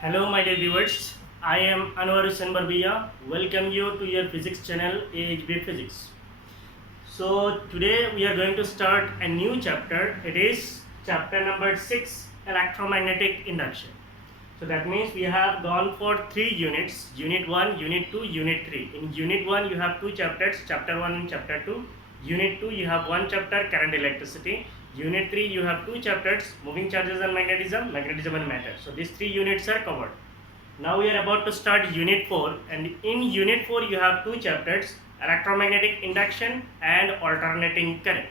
Hello, my dear viewers. I am Anwar Hussain Barbiya. Welcome you to your physics channel AHB Physics. So today we are going to start a new chapter. It is chapter number 6, electromagnetic induction. So that means we have gone for 3 units, unit 1, unit 2, unit 3. In unit 1 you have 2 chapters, chapter 1 and chapter 2. Unit 2 you have 1 chapter, current electricity. Unit 3 you have 2 chapters, moving charges and magnetism, magnetism and matter. So these 3 units are covered. Now we are about to start unit 4, and in unit 4 you have 2 chapters, electromagnetic induction and alternating current.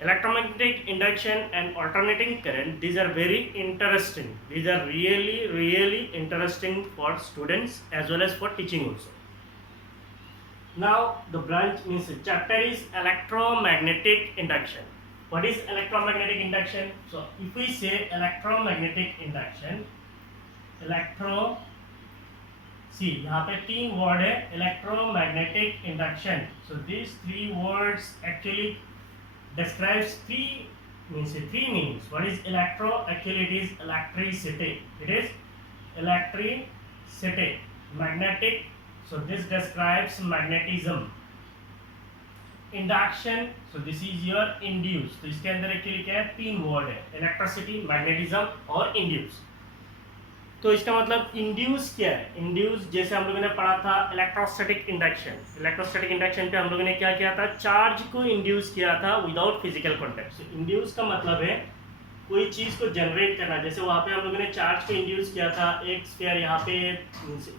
Electromagnetic induction and alternating current, these are very interesting. These are really interesting for students as well as for teaching also. Now the branch means the chapter is electromagnetic induction. What is electromagnetic induction? So if we say electromagnetic induction, see यहाँ पे 3 word है, electromagnetic induction. So these 3 words actually describes three meanings. What is electro? Actually it is electricity. It is electricity. Magnetic, so this describes magnetism. Induction, so this is your induce. तो इसके अंदर actually क्या है, 3 word है, electricity, magnetism और induce. तो इसका मतलब इंड्यूस क्या है? इंड्यूस जैसे हम लोगों ने पढ़ा था इलेक्ट्रोस्टैटिक इंडक्शन. इलेक्ट्रोस्टैटिक इंडक्शन पे हम लोगों ने क्या किया था, चार्ज को इंड्यूस किया था विदाउट फिजिकल कॉन्टैक्ट. सो इंड्यूस का मतलब है कोई चीज़ को जनरेट करना. जैसे वहाँ पे हम लोगों ने चार्ज को इंड्यूस किया था, एक स्फीयर यहाँ पे,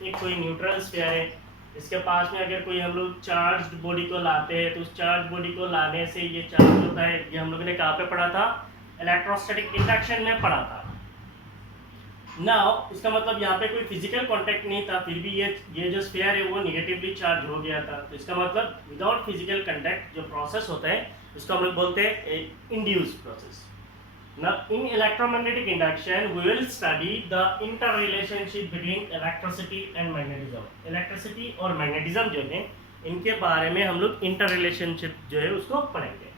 एक कोई न्यूट्रल स्फीयर है, इसके पास में अगर कोई हम लोग चार्ज बॉडी को लाते हैं तो उस चार्ज बॉडी को लाने से ये चार्ज होता है. ये हम लोगों ने कहाँ पे पढ़ा था, इलेक्ट्रोस्टैटिक इंडक्शन में पढ़ा था. नाउ इसका मतलब यहाँ पे कोई फिजिकल कांटेक्ट नहीं था, फिर भी ये जो स्फीयर है वो नेगेटिवली चार्ज हो गया था. तो इसका मतलब विदाउट फिजिकल कांटेक्ट जो प्रोसेस होता है उसको हम लोग बोलते हैं induce process. Now in electromagnetic induction we will study the inter relationship between electricity and magnetism. Electricity और मैग्नेटिज्म जो है इनके बारे में हम लोग इंटर रिलेशनशिप जो है उसको पढ़ेंगे.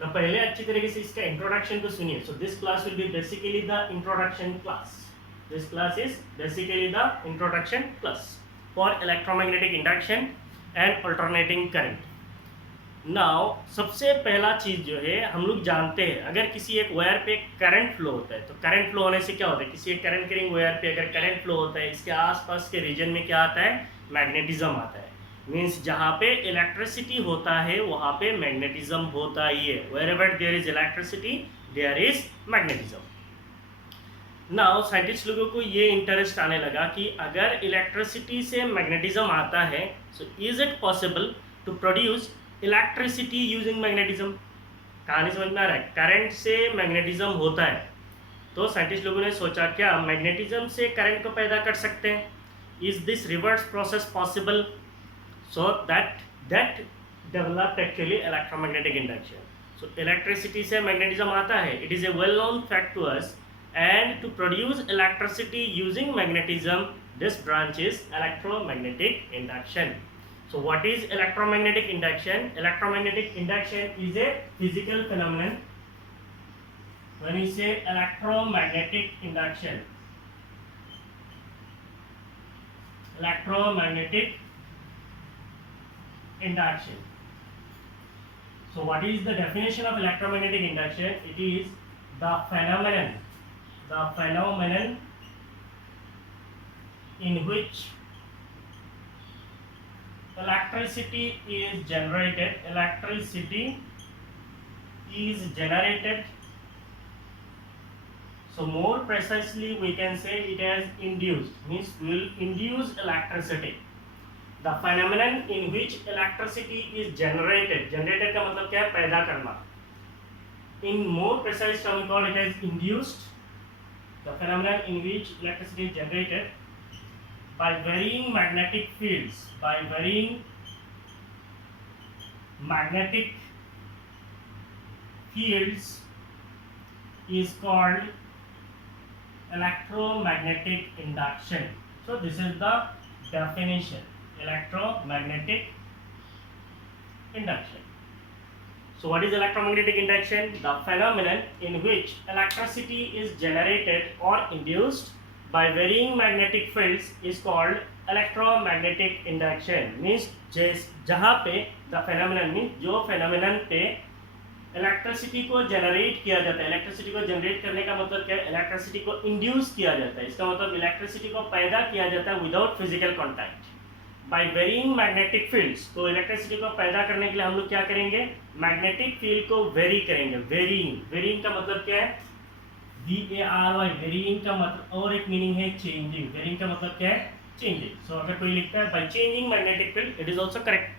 तो पहले अच्छी तरीके से इसका इंट्रोडक्शन को सुनिए. So this class will be basically the introduction class. This class is basically the introduction class for electromagnetic induction and alternating current. Now सबसे पहला चीज़ जो है हम लोग जानते हैं, अगर किसी एक वायर पे करंट फ्लो होता है तो करंट फ्लो होने से क्या होता है, किसी एक करंट कैरिंग वायर पे अगर करंट फ्लो होता है इसके आसपास के रीजन में क्या आता है, मैग्नेटिज्म आता है. मीन्स जहाँ पे इलेक्ट्रिसिटी होता है वहाँ पे मैग्नेटिज्म होता ही है. Wherever there is electricity there is magnetism. Now scientist लोगों को ये इंटरेस्ट आने लगा कि अगर इलेक्ट्रिसिटी से मैग्नेटिज्म आता है so is it possible to produce electricity using magnetism. कहानी समझ में आ रहा है, करंट से मैग्नेटिज्म होता है तो साइंटिस्ट लोगों ने सोचा क्या मैग्नेटिज्म से करंट को पैदा कर सकते हैं. Is this reverse process possible? So that developed actually electromagnetic induction. So electricity से magnetism आता है. It is a well known fact to us, and to produce electricity using magnetism, this branch is electromagnetic induction. So what is electromagnetic induction? Electromagnetic induction is a physical phenomenon. When we say electromagnetic induction, electromagnetic induction. So what is the definition of electromagnetic induction? It is the phenomenon in which electricity is generated. So more precisely we can say it as induced, means we will induce electricity. The phenomenon in which electricity is generated. Generated का मतलब क्या है, पैदा करना. In more precise term we call it as induced. The phenomenon in which electricity is generated by varying magnetic fields. By varying magnetic fields is called electromagnetic induction. So this is the definition. Electromagnetic induction. So what is electromagnetic induction? The phenomenon in which electricity is generated or induced by varying magnetic fields is called electromagnetic induction. Means जहाँ पे the phenomenon means जो phenomenon पे electricity को generate किया जाता है, electricity को generate करने का मतलब क्या है, इलेक्ट्रिसिटी को इंड्यूस किया जाता है, इसका मतलब इलेक्ट्रिसिटी को पैदा किया जाता है without physical contact by varying magnetic fields. तो इलेक्ट्रिसिटी को पैदा करने के लिए हम लोग क्या करेंगे, मैग्नेटिक फील्ड को वेरी करेंगे। वेरिंग का मतलब क्या है, VARY, वेरिंग का मतलब और एक मीनिंग है चेंजिंग। वेरिंग का मतलब क्या है, चेंजिंग। सो अगर कोई लिखता है bye changing magnetic field, it is also correct.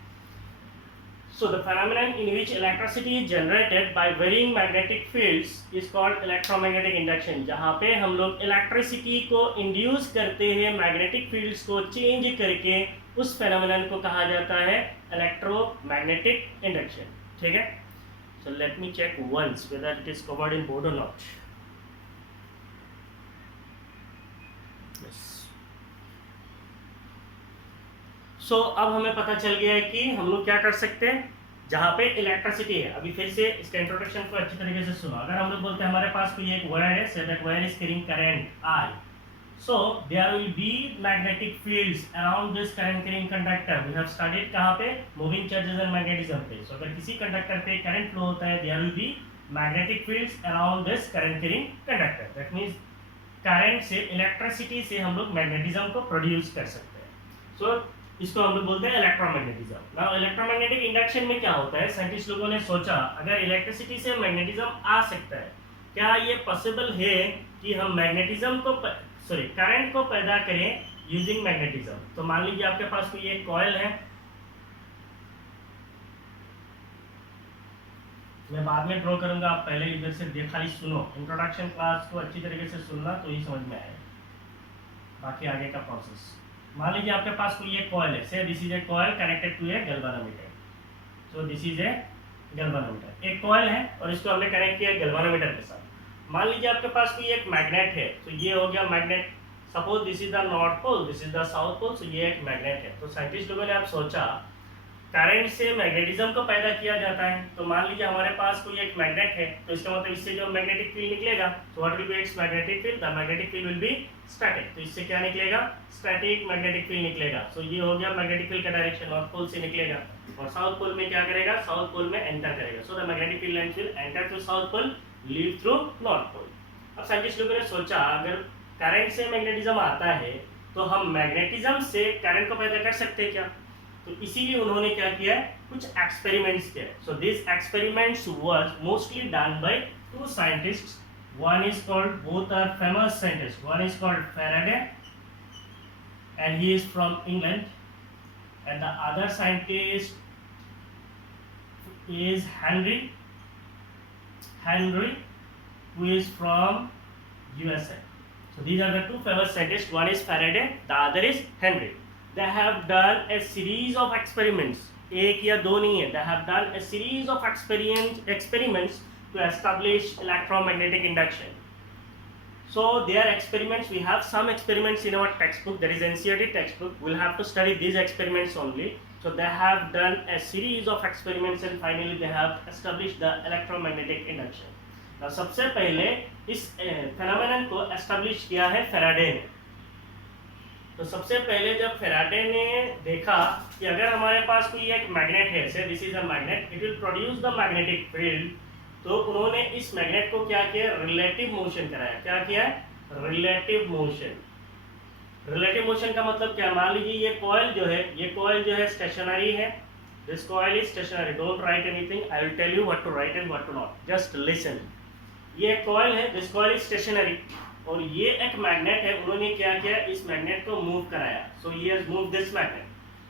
So the phenomenon in which electricity is generated by varying magnetic fields is called electromagnetic induction. जहाँ पे हम लोग इलेक्ट्रिसिटी को इंड्यूस करते हैं मैग्नेटिक फील्ड्स को चेंज करके, उस phenomenon को कहा जाता है electromagnetic induction. ठीक है? So let me check once whether it is covered in board or not. Yes. सो अब हमें पता चल गया है कि हम लोग क्या कर सकते हैं जहाँ पे इलेक्ट्रिसिटी है। अभी फिर से इसका इंट्रोडक्शन को अच्छी तरीके से सुनो। अगर हम लोग बोलते हैं हमारे पास कोई एक वायर है, say that wire is carrying current I, so there will be magnetic fields around this current carrying conductor. We have studied कहाँ पे, मूविंग चार्जेस एंड मैग्नेटिज्म पे। सो अगर किसी कंडक्टर पे करंट फ्लो होता है, there will be magnetic fields around this current carrying conductor. That means current से, electricity से हम लोग मैग्नेटिज्म को प्रोड्यूस कर सकते हैं। सो इसको हम लोग बोलते हैं इलेक्ट्रोमैग्नेटिज्म। नाउ इलेक्ट्रोमैग्नेटिक इंडक्शन में क्या होता है, साइंटिस्ट लोगों ने सोचा अगर इलेक्ट्रिसिटी से मैग्नेटिज्म आ सकता है, क्या ये पॉसिबल है कि हम मैग्नेटिज्म को करंट को पैदा करें यूजिंग मैग्नेटिज्म। तो मान लीजिए आपके पास कोई एक कॉइल है, मैं बाद में ड्रॉ करूंगा, आप पहले इधर से खाली सुनो, इंट्रोडक्शन क्लास को अच्छी तरीके से सुनना तो ही समझ में आएगा बाकी आगे का प्रोसेस। मान लीजिए आपके पास कोई एक कॉइल है, say this is a coil connected to a galvanometer. So this is a galvanometer, एक कॉइल है और इसको हमने कनेक्ट किया गैल्वेनोमीटर के साथ। मान लीजिए आपके पास कोई एक मैग्नेट है, तो ये हो गया magnet. Suppose this is the north pole, this is the south pole, so ये एक मैग्नेट है। तो साइंटिस्ट लोगों ने अब सोचा करंट से मैग्नेटिज्म को पैदा किया जाता है। तो मान लीजिए हमारे पास कोई एक मैग्नेट है, तो इसका मतलब इससे जो मैग्नेटिक फील्ड निकलेगा, तो what will B it's magnetic field, the magnetic field will be static. तो इससे क्या निकलेगा, स्टैटिक मैग्नेटिक फील्ड निकलेगा। सो ये हो गया मैग्नेटिक फील्ड का डायरेक्शन, नॉर्थ पोल से निकलेगा और साउथ पोल में क्या करेगा, साउथ पोल में एंटर करेगा। So the magnetic field lines will enter through south pole, leave through north pole. अब साइंटिस्ट लोगों ने सोचा अगर करंट से मैग्नेटिज्म आता है तो हम मैग्नेटिज्म से करंट को पैदा कर सकते हैं क्या। तो इसीलिए उन्होंने क्या किया, कुछ एक्सपेरिमेंट्स किए। So this experiments was mostly done by two scientists. One is called, both are famous scientist, one is called Faraday and he is from England, and the other scientist is Henry who is from USA. So these are the two famous scientists, one is Faraday, the other is Henry. They have done a series of experiments, एक या दो नहीं है, they have done a series of experiments to establish electromagnetic induction. So their experiments, we have some experiments in our textbook, that is NCERT textbook. We'll have to study these experiments only. So they have done a series of experiments and finally they have established the electromagnetic induction. Now सबसे पहले इस phenomenon को establish किया है Faraday ने। तो सबसे पहले जब फैराडे ने देखा कि अगर हमारे पास कोई एक मैग्नेट है, say this is a magnet, it will produce the magnetic field. तो उन्होंने इस मैग्नेट को क्या किया, रिलेटिव मोशन कराया। क्या किया, रिलेटिव मोशन। रिलेटिव मोशन का मतलब क्या, मान लीजिए ये कॉइल जो है स्टेशनरी है, this coil is stationary, don't write anything, I will tell you what to write and what to not, just listen. ये कॉइल है, दिस कॉइल इज स्टेशनरी और ये एक मैग्नेट है। उन्होंने क्या किया, इस मैग्नेट को मूव कराया। So he has move this magnet,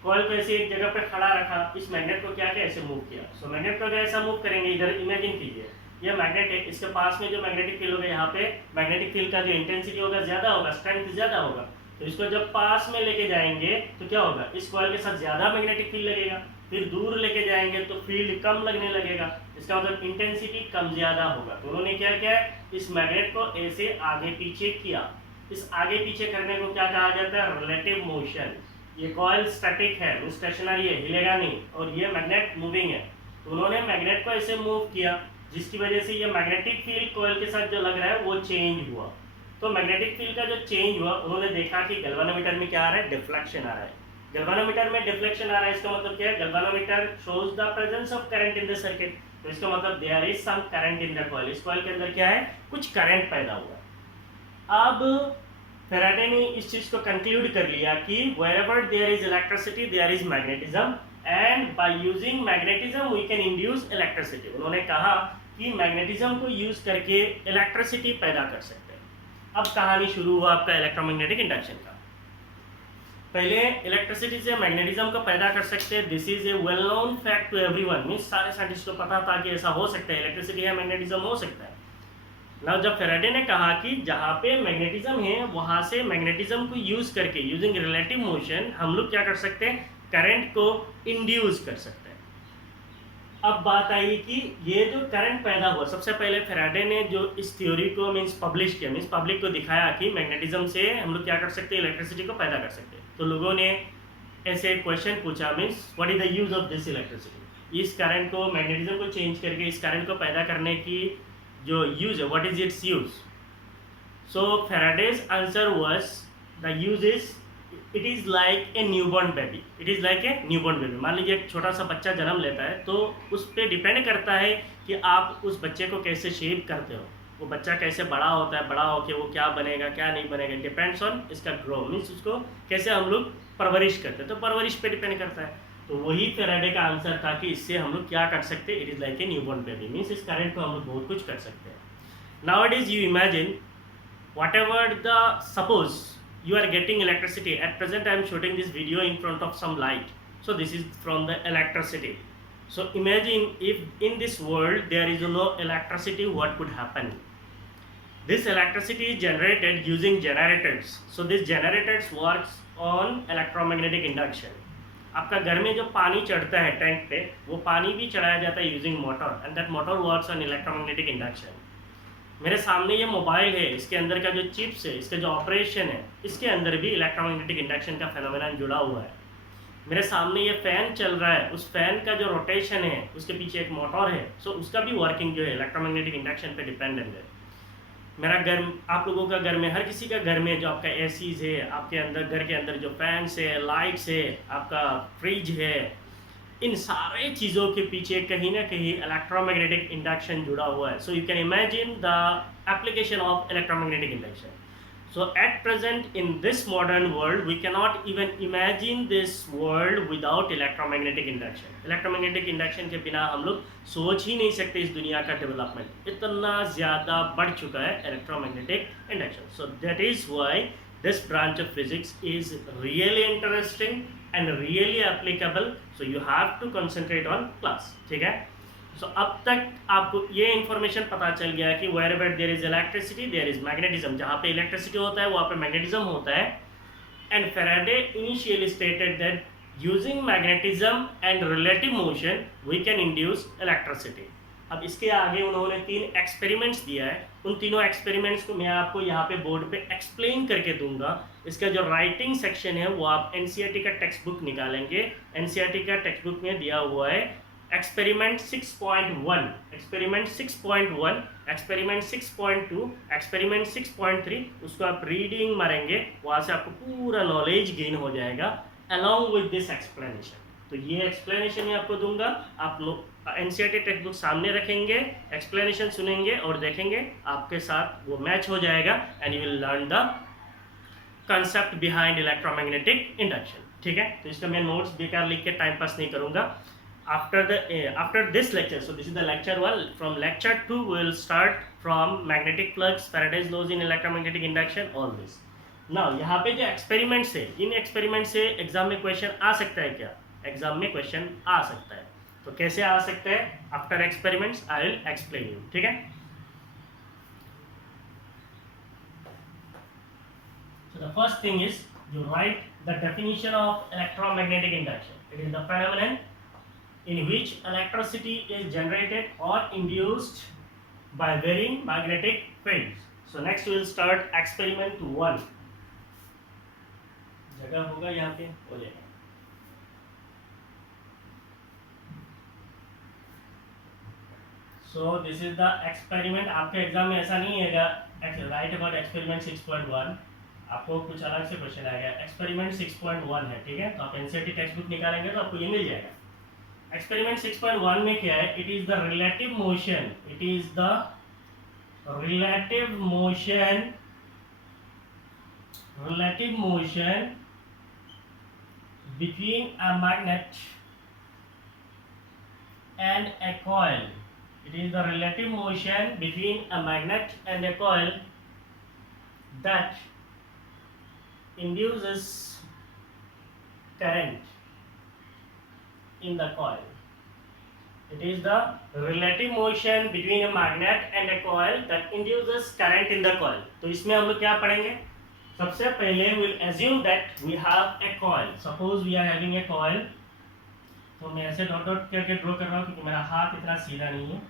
coil को ऐसे एक जगह पे खड़ा रखा, इस मैग्नेट को क्या किया, ऐसे मूव किया। सो मैग्नेट को अगर ऐसा मूव करेंगे, इधर इमेजिन कीजिए ये मैग्नेट है, इसके पास में जो मैग्नेटिक फील्ड होगा, यहाँ पे मैग्नेटिक फील्ड का जो इंटेंसिटी होगा ज्यादा होगा, स्ट्रेंथ ज्यादा होगा। तो इसको जब पास में लेके जाएंगे तो क्या होगा, इस कॉइल के साथ ज्यादा मैग्नेटिक फील्ड लगेगा, फिर दूर लेके जाएंगे तो फील्ड कम लगने लगेगा, इसका मतलब इंटेंसिटी कम ज्यादा होगा। तो उन्होंने क्या किया, इस मैग्नेट को ऐसे आगे पीछे किया। इस आगे पीछे करने को क्या कहा जाता है, रिलेटिव मोशन। ये कॉइल स्टैटिक है, वो स्टेशनरी है, हिलेगा नहीं, और ये मैग्नेट मूविंग है। तो उन्होंने मैग्नेट को ऐसे मूव किया जिसकी वजह से ये मैग्नेटिक फील्ड कॉइल के साथ जो लग रहा है वो चेंज हुआ। तो मैग्नेटिक फील्ड का जो चेंज हुआ, उन्होंने देखा कि गैल्वेनोमीटर में क्या आ रहा है, डिफ्लेक्शन आ रहा है। गैल्वेनोमीटर में डिफ्लेक्शन आ रहा है, इसका मतलब क्या है, galvanometer shows the presence of current in the circuit. तो इसका मतलब there is some current in the coil, इस कॉइल के अंदर क्या है, कुछ करंट पैदा हुआ। अब फैराडे ने इस चीज को कंक्लूड कर लिया कि wherever there is electricity there is magnetism and by using magnetism we can induce electricity। उन्होंने कहा कि मैग्नेटिज्म को यूज करके इलेक्ट्रिसिटी पैदा कर सकते हैं। अब कहानी शुरू हुआ आपका इलेक्ट्रोमैग्नेटिक इंडक्शन का। पहले इलेक्ट्रिसिटी से मैग्नेटिज्म को पैदा कर सकते हैं, this is a well known fact to everyone, means सारे साइंटिस्ट को पता था कि ऐसा हो सकता है, इलेक्ट्रिसिटी है मैग्नेटिज्म हो सकता है। ना जब फैराडे ने कहा कि जहाँ पे मैग्नेटिज्म है वहाँ से मैग्नेटिज्म को यूज करके यूजिंग रिलेटिव मोशन हम लोग क्या कर सकते हैं, करंट को इंड्यूस कर सकते हैं। अब बात आई कि ये जो करंट पैदा हुआ, सबसे पहले फैराडे ने जो इस थ्योरी को मींस पब्लिश किया, मींस पब्लिक को दिखाया कि मैग्नेटिज्म से हम लोग क्या कर सकते हैं, इलेक्ट्रिसिटी को पैदा कर सकते हैं। तो लोगों ने ऐसे क्वेश्चन पूछा, means what is the use of this electricity, इस करंट को मैग्नेटिज्म को चेंज करके इस करंट को पैदा करने की जो यूज है, what is it's use. So Faraday's answer was the use is it is like a newborn baby, it is like a newborn baby. मान लीजिए एक छोटा सा बच्चा जन्म लेता है, तो उस पर डिपेंड करता है कि आप उस बच्चे को कैसे शेप करते हो, वो बच्चा कैसे बड़ा होता है, बड़ा होके वो क्या बनेगा क्या नहीं बनेगा, डिपेंड्स ऑन इसका ग्रो, मीन्स उसको कैसे हम लोग परवरिश करते हैं, तो परवरिश पे डिपेंड करता है। तो वही फैराडे का आंसर था कि इससे हम लोग क्या कर सकते हैं, it is like a newborn baby, means इस करंट को हम लोग बहुत कुछ कर सकते हैं। Nowadays you imagine whatever the suppose you are getting electricity, at present I am shooting this video in front of some light, so this is from the electricity. So imagine if in this world there is no electricity, what could happen? This electricity is generated using generators, so this generators works on electromagnetic induction. आपका घर में जो पानी चढ़ता है tank पे, वो पानी भी चढ़ाया जाता है using motor, and that motor works on electromagnetic induction. मेरे सामने ये मोबाइल है, इसके अंदर का जो चिप्स है, इसका जो ऑपरेशन है, इसके अंदर भी इलेक्ट्रोमैग्नेटिक इंडक्शन का फेनोमेनन जुड़ा हुआ है। मेरे सामने ये फैन चल रहा है, उस फैन का जो रोटेशन है उसके पीछे एक मोटर है, सो उसका भी वर्किंग जो है इलेक्ट्रोमैग्नेटिक इंडक्शन पे डिपेंडेंट है। मेरा घर, आप लोगों का घर में, हर किसी का घर में जो आपका एसीज है, आपके अंदर घर के अंदर जो फैंस है, लाइट्स है, आपका फ्रिज है, इन सारे चीज़ों के पीछे कहीं ना कहीं इलेक्ट्रोमैग्नेटिक इंडक्शन जुड़ा हुआ है। So you can imagine the application of electromagnetic induction. So at present in this modern world we can not even imagine this world without electromagnetic induction. Electromagnetic induction के बिना हम लोग सोच ही नहीं सकते इस दुनिया का डेवलपमेंट, इतना ज़्यादा बढ़ चुका है electromagnetic induction. So that is why this branch of physics is really interesting and really applicable, so you have to concentrate on class, ठीक है। so अब तक आपको ये इंफॉर्मेशन पता चल गया कि wherever there is electricity there is magnetism, जहाँ पे इलेक्ट्रिसिटी होता है वहाँ पे मैग्नेटिज्म होता है। and Faraday initially stated that using magnetism and relative motion we can induce electricity। अब इसके आगे उन्होंने 3 एक्सपेरिमेंट्स दिया है, उन तीनों एक्सपेरिमेंट्स को मैं आपको यहाँ पे बोर्ड पे एक्सप्लेन करके दूंगा। इसका जो राइटिंग सेक्शन है वो आप एनसीईआरटी का टेक्स्ट बुक निकालेंगे, एनसीईआरटी का टेक्स्ट बुक में दिया हुआ है एक्सपेरिमेंट 6.1, एक्सपेरिमेंट 6.1, एक्सपेरिमेंट 6.2, एक्सपेरिमेंट 6.3, उसको आप रीडिंग मारेंगे, वहाँ से आपको पूरा नॉलेज गेन हो जाएगा अलॉन्ग विद दिस एक्सप्लेनेशन। तो ये एक्सप्लेनेशन मैं आपको दूंगा, आप लोग एनसीईआरटी टेक्स्ट बुक सामने रखेंगे, एक्सप्लेनेशन सुनेंगे और देखेंगे, आपके साथ वो मैच हो जाएगा and you will learn the concept behind electromagnetic induction, ठीक है। तो इसका मैं नोट्स बेकार लिख के टाइम पास नहीं करूंगा। After this lecture, so this is the lecture 1, from lecture 2 we will start from magnetic flux, Faraday's laws in electromagnetic induction, all this. Now यहाँ पे जो एक्सपेरिमेंट्स है, इन एक्सपेरिमेंट से एग्जाम में क्वेश्चन आ सकता है क्या? एग्जाम में क्वेश्चन आ सकता है, तो कैसे आ सकते हैं? After experiments I will explain you, ठीक है। So the first thing is you write the definition of electromagnetic induction. It is the phenomenon in which electricity is generated or induced by varying magnetic fields. So next we will start experiment 1. जगह होगा यहाँ पे, हो जाएगा। सो this is the experiment. आपके exam में ऐसा नहीं है राइट अबाउट एक्सपेरिमेंट 6.1, आपको कुछ अलग से क्वेश्चन आएगा। एक्सपेरिमेंट 6.1 है, ठीक है, तो आप एनसीईआरटी टेक्स्ट बुक निकालेंगे तो आपको ये मिल जाएगा। एक्सपेरिमेंट 6.1 में क्या है, it is the relative motion, it is the relative motion between a magnet and a coil. It is the relative motion between a magnet and a coil that induces current in the coil. It is the relative motion between a magnet and a coil that induces current in the coil. तो इसमें हम लोग क्या पढ़ेंगे, सबसे पहले we'll assume that we have a coil. Suppose we are having a coil. तो मैं ऐसे डॉट डॉट करके ड्रॉ कर रहा हूँ क्योंकि मेरा हाथ इतना सीधा नहीं है।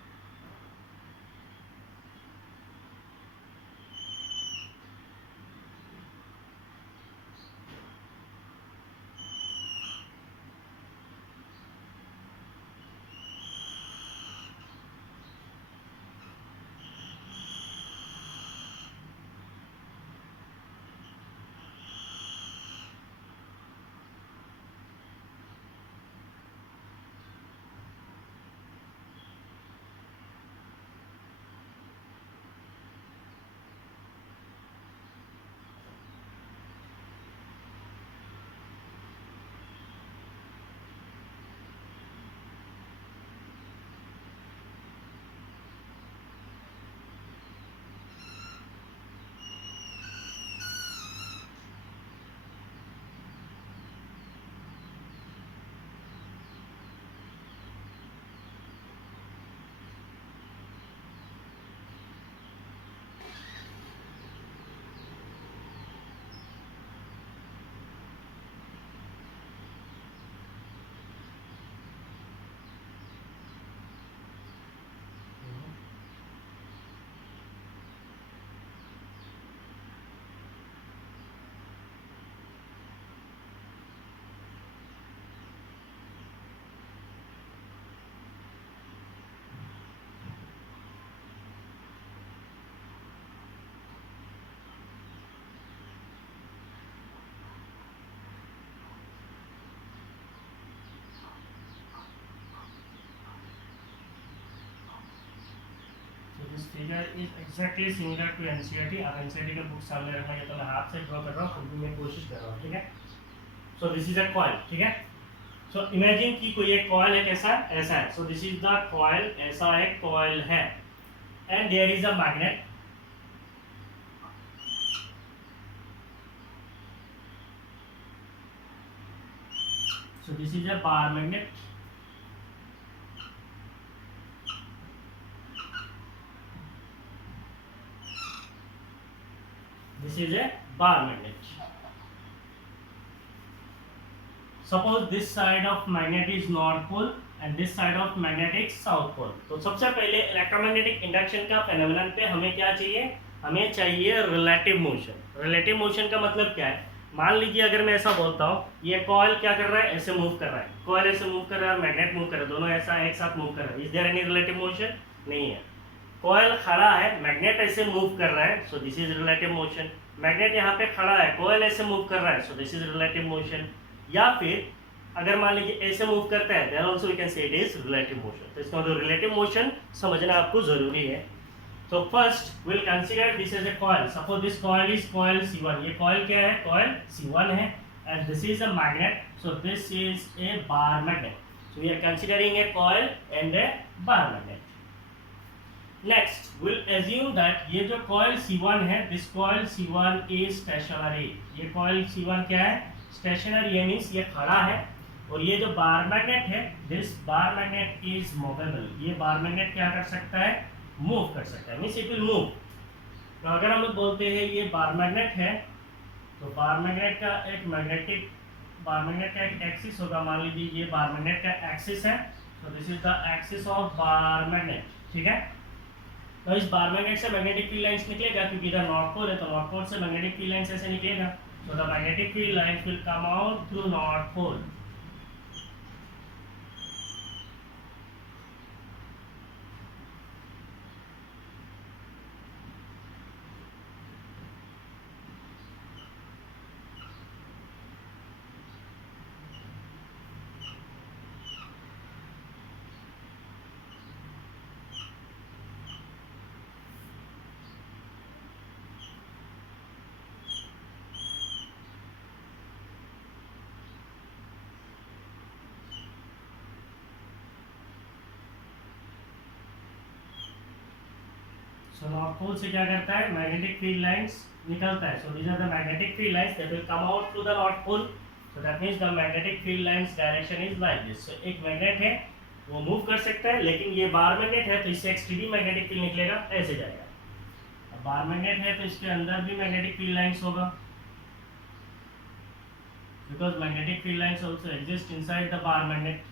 This figure is exactly similar to NCERT. आप NCERT का बुक सामने रखना है, तो मैं हाथ से ड्रॉ कर रहा हूँ, खुद भी मैं कोशिश कर रहा हूँ, ठीक है। So this is a coil, ठीक है। सो इमेजिन कि कोई एक कॉइल है, कैसा ऐसा है। So this is the coil, ऐसा एक कॉइल है, and there is a magnet. So this is a bar magnet, this is a bar magnet. Suppose this side of magnet is north pole and this side of magnetic south pole. तो सबसे पहले electromagnetic induction का phenomenon पे हमें क्या चाहिए, हमें चाहिए रिलेटिव मोशन। रिलेटिव मोशन का मतलब क्या है, मान लीजिए अगर मैं ऐसा बोलता हूँ, ये कॉइल क्या कर रहा है, ऐसे मूव कर रहा है, कॉइल ऐसे मूव कर रहा है और मैग्नेट मूव कर रहा है, दोनों ऐसा एक साथ मूव कर रहा है। Is there any relative motion? नहीं है। कॉइल खड़ा है, मैग्नेट ऐसे मूव कर रहा है, so this is relative motion. Magnet यहाँ पे खड़ा है, कॉइल ऐसे मूव कर रहा है, so this is relative motion. या फिर अगर मान लीजिए ऐसे मूव करता है, then also we can say it is relative motion. तो इसका मतलब रिलेटिव मोशन समझना आपको जरूरी है। तो first will consider this as a coil. Suppose this coil is coil C1। ये कॉइल क्या है, कॉइल C1 है, and this is a magnet, so this is a bar magnet. So we are considering a coil and a bar magnet. Next will assume that ये जो coil C1 है, this coil C1 is stationary. ये coil C1 क्या है, stationery, means ये खड़ा है। और ये जो बार मैग्नेट है, this bar magnet is movable. ये बार मैग्नेट क्या कर सकता है, मूव कर सकता है, मींस इट विल मूव। तो अगर हम लोग बोलते हैं ये बार मैग्नेट है, तो बार मैग्नेट का एक बार मैग्नेट का एक एक्सिस होगा। मान लीजिए ये बार मैग्नेट का एक्सिस है, तो this is the axis of bar magnet, ठीक है। तो इस बार मैग्नेट से मैग्नेटिक फील्ड लाइंस निकलेगा, क्योंकि इधर नॉर्थ पोल है, तो नॉर्थ पोल से मैग्नेटिक फील्ड लाइंस ऐसे निकलेगा। So the magnetic field lines will come out through north pole. So north pole से क्या करता है, मैग्नेटिक फील्ड लाइंस निकलता है. So these are the magnetic field lines that will come out through the north pole. So that means the magnetic field lines direction is like this. So एक magnet है वो move कर सकता है, लेकिन ये बार मैग्नेट है तो इससे एक्सटीडी मैग्नेटिक फील्ड निकलेगा, ऐसे जाएगा. अब बार मैग्नेट है तो इसके अंदर भी मैग्नेटिक फील्ड लाइंस होगा, because magnetic field lines also exist inside the bar magnet.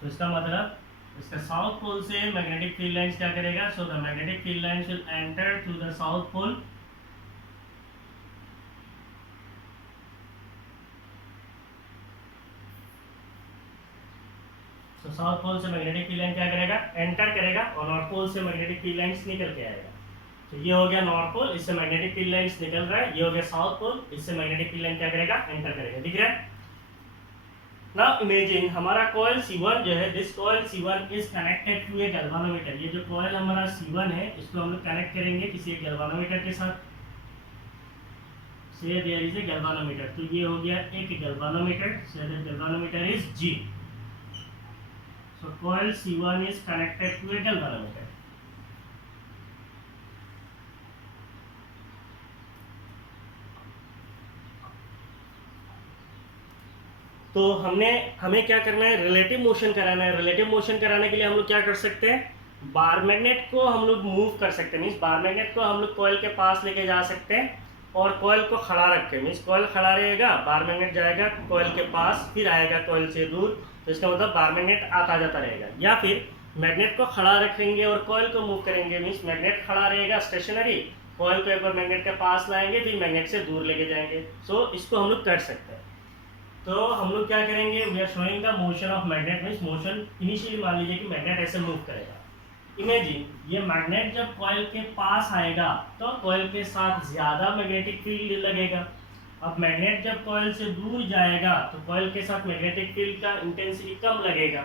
तो इसका मतलब इसका साउथ पोल से मैग्नेटिक फील्ड लाइंस क्या करेगा. So the magnetic field lines will enter through the south pole. तो साउथ पोल से मैग्नेटिक फील्ड लाइन क्या करेगा, एंटर करेगा, और नॉर्थ पोल से मैग्नेटिक फील्ड लाइंस निकल के आएगा. तो ये हो गया नॉर्थ पोल, इससे मैग्नेटिक फील्ड लाइंस निकल रहा है. ये हो गया साउथ पोल, इससे मैग्नेटिक फील्ड लाइन क्या करेगा, एंटर करेगा. दिख रहा है. नाउ इमेजिन हमारा कॉइल C1 जो है, this coil C1 is connected to a galvanometer. ये जो कॉइल हमारा C1 है इसको हम लोग कनेक्ट करेंगे किसी एक गैल्वानोमीटर के साथ. से देयर इज ए गैल्वानोमीटर. तो ये हो गया एक galvanometer. So the galvanometer is G. So coil C1 is connected to a galvanometer. तो हमें क्या करना है, रिलेटिव मोशन कराना है. रिलेटिव मोशन कराने के लिए हम लोग क्या कर सकते हैं, बार मैग्नेट को हम लोग मूव कर सकते हैं. मीन्स बार मैग्नेट को हम लोग कॉइल के पास लेके जा सकते हैं और कॉइल को खड़ा रख के. मीन्स कॉइल खड़ा रहेगा, बार मैग्नेट जाएगा कॉइल के पास, फिर आएगा कॉइल से दूर. तो इसका मतलब बार मैग्नेट आता जाता रहेगा. या फिर मैग्नेट को खड़ा रखेंगे और कॉइल को मूव करेंगे. मीन्स मैग्नेट खड़ा रहेगा स्टेशनरी, कॉइल को एक बार मैग्नेट के पास लाएंगे, फिर मैग्नेट से दूर लेके जाएंगे. सो इसको हम लोग कर सकते हैं. तो हम लोग क्या करेंगे, we are showing the motion of magnet. Means motion initially मान लीजिए कि मैग्नेट ऐसे मूव करेगा. इमेजिन ये मैग्नेट जब कॉइल के पास आएगा तो कॉइल के साथ ज्यादा मैग्नेटिक फील्ड लगेगा. अब मैग्नेट जब कॉइल से दूर जाएगा तो कॉइल के साथ मैग्नेटिक फील्ड का इंटेंसिटी कम लगेगा.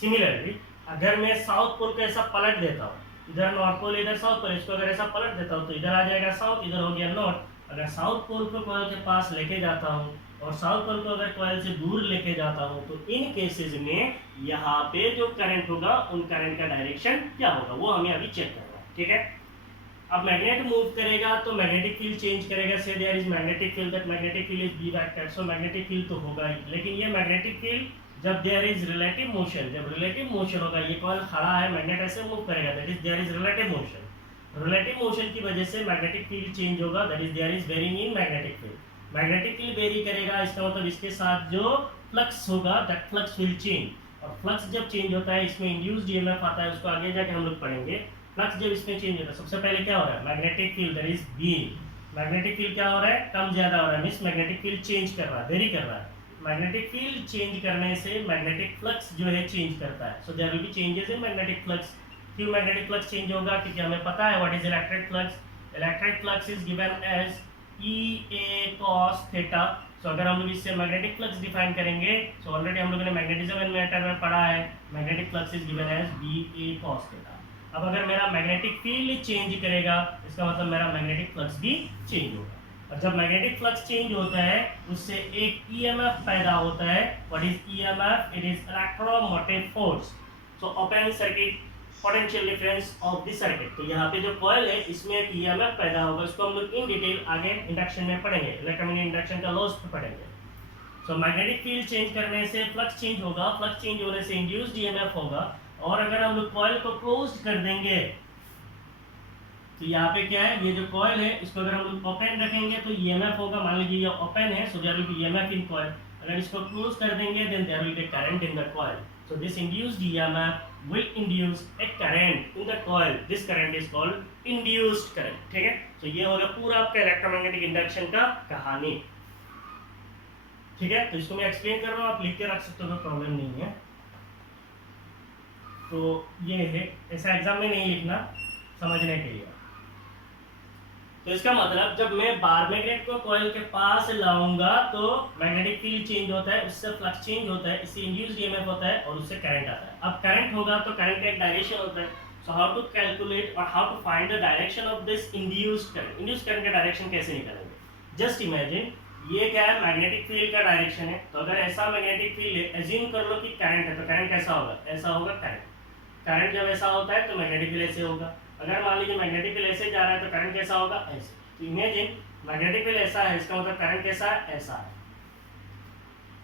सिमिलरली अगर मैं साउथ पोल को ऐसा पलट देता हूँ, इधर नॉर्थ पोल इधर साउथ पोल, इसको अगर ऐसा पलट देता हूँ तो इधर आ जाएगा साउथ, इधर हो गया नॉर्थ. अगर साउथ पोल को कॉइल के पास लेके जाता हूँ और साउथ पोल को अगर कॉइल से दूर लेके जाता हूँ तो इन केसेस में यहाँ पे जो करंट होगा उन करंट का डायरेक्शन क्या होगा वो हमें अभी चेक करना है. ठीक है. अब मैग्नेट मूव करेगा तो मैग्नेटिक फील्ड चेंज करेगा. Say there is magnetic field, that magnetic field is B vector. So magnetic field तो होगा ही, लेकिन ये मैग्नेटिक फील्ड जब देयर इज रिलेटिव मोशन, जब रिलेटिव मोशन होगा, ये कॉइल खड़ा है, मैग्नेट ऐसे मूव करेगा, that is there is relative motion. Relative motion की वजह से मैग्नेटिक फील्ड चेंज होगा, that is there is varying in magnetic field. Magnetic field vary करेगा, इसका मतलब इसके साथ जो फ्लक्स होगा दैट फ्लक्स विल चेंज. और फ्लक्स जब चेंज होता है इसमें इंड्यूस्ड ईएमएफ आता है, उसको आगे जाके हम लोग पढ़ेंगे. फ्लक्स जब इसमें चेंज होता है सबसे पहले क्या हो रहा है, magnetic field that is B. Magnetic field क्या हो रहा है, कम ज्यादा हो रहा है. मींस मैग्नेटिक फील्ड चेंज कर रहा है, वेरी कर रहा है. मैग्नेटिक फील्ड चेंज करने से मैग्नेटिक फ्लक्स जो है चेंज करता है. So there will be changes in magnetic flux. क्यों मैग्नेटिक फ्लक्स चेंज होगा, क्योंकि हमें पता है what is electric flux. Electric flux is given as EA cos theta. So अगर हम लोग इससे मैग्नेटिक फ्लक्स डिफाइन करेंगे, सो ऑलरेडी हम लोगों ने मैग्नेटिज्म एंड मैटर में पढ़ा है, magnetic flux is given as BA cos theta. अब अगर मेरा मैग्नेटिक फील्ड चेंज करेगा इसका मतलब मेरा मैग्नेटिक फ्लक्स भी चेंज होगा. और जब मैग्नेटिक फ्लक्स चेंज होता है उससे एक EMF पैदा होता है. What is EMF? It is electromotive force. So open circuit potential difference of the circuit. तो यहाँ पे जो कॉइल है इसमें एक EMF पैदा होगा, इसको हम लोग इन डिटेल आगे इंडक्शन में पढ़ेंगे, इलेक्ट्रोमैग्नेटिक इंडक्शन का लॉस पे पढ़ेंगे. सो मैग्नेटिक फील्ड चेंज करने से फ्लक्स चेंज होगा, फ्लक्स चेंज होने से इंड्यूस्ड EMF होगा. और अगर हम लोग कॉइल को क्लोज कर देंगे तो यहाँ पे क्या है, ये जो कॉइल है इसको अगर हम लोग ओपन रखेंगे तो EMF होगा. मान लीजिए ये ओपन है, so there will be EMF in coil. अगर इसको क्लोज कर देंगे then there will be current in the coil. So this induced EMF will induce a current in the coil. This current is called induced current. ठीक है. तो ये होगा पूरा आपका इलेक्ट्रोमैग्नेटिक इंडक्शन का कहानी. ठीक है. तो इसको मैं एक्सप्लेन कर रहा हूँ, आप लिख के रख सकते हो, कोई प्रॉब्लम नहीं है. तो ये है, ऐसा एग्जाम में नहीं लिखना, समझने के लिए. तो इसका मतलब जब मैं बार मैग्नेट को कॉइल के पास लाऊंगा तो मैग्नेटिक फील्ड चेंज होता है, उससे फ्लक्स चेंज होता है, इससे इंड्यूस्ड EMF होता है और उससे करंट आता है. अब करंट होगा तो करंट का एक डायरेक्शन होता है. सो हाउ टू कैलकुलेट और how to find the direction of this induced current. Induced current का डायरेक्शन कैसे निकालेंगे? जस्ट इमेजिन ये क्या है, मैग्नेटिक फील्ड का डायरेक्शन है। तो अगर ऐसा मैग्नेटिक फील्ड है, एज्यूम कर लो कि करंट है, तो करंट कैसा होगा, ऐसा होगा करंट। करंट जब ऐसा होता है तो मैग्नेटिक फील्ड ऐसे होगा। अगर मान लीजिए मैग्नेटिक फील्ड ऐसे जा रहा है तो करंट कैसा होगा, ऐसे। तो इमेजिन मैग्नेटिक फील्ड ऐसा है, इसका मतलब करंट कैसा है, ऐसा है।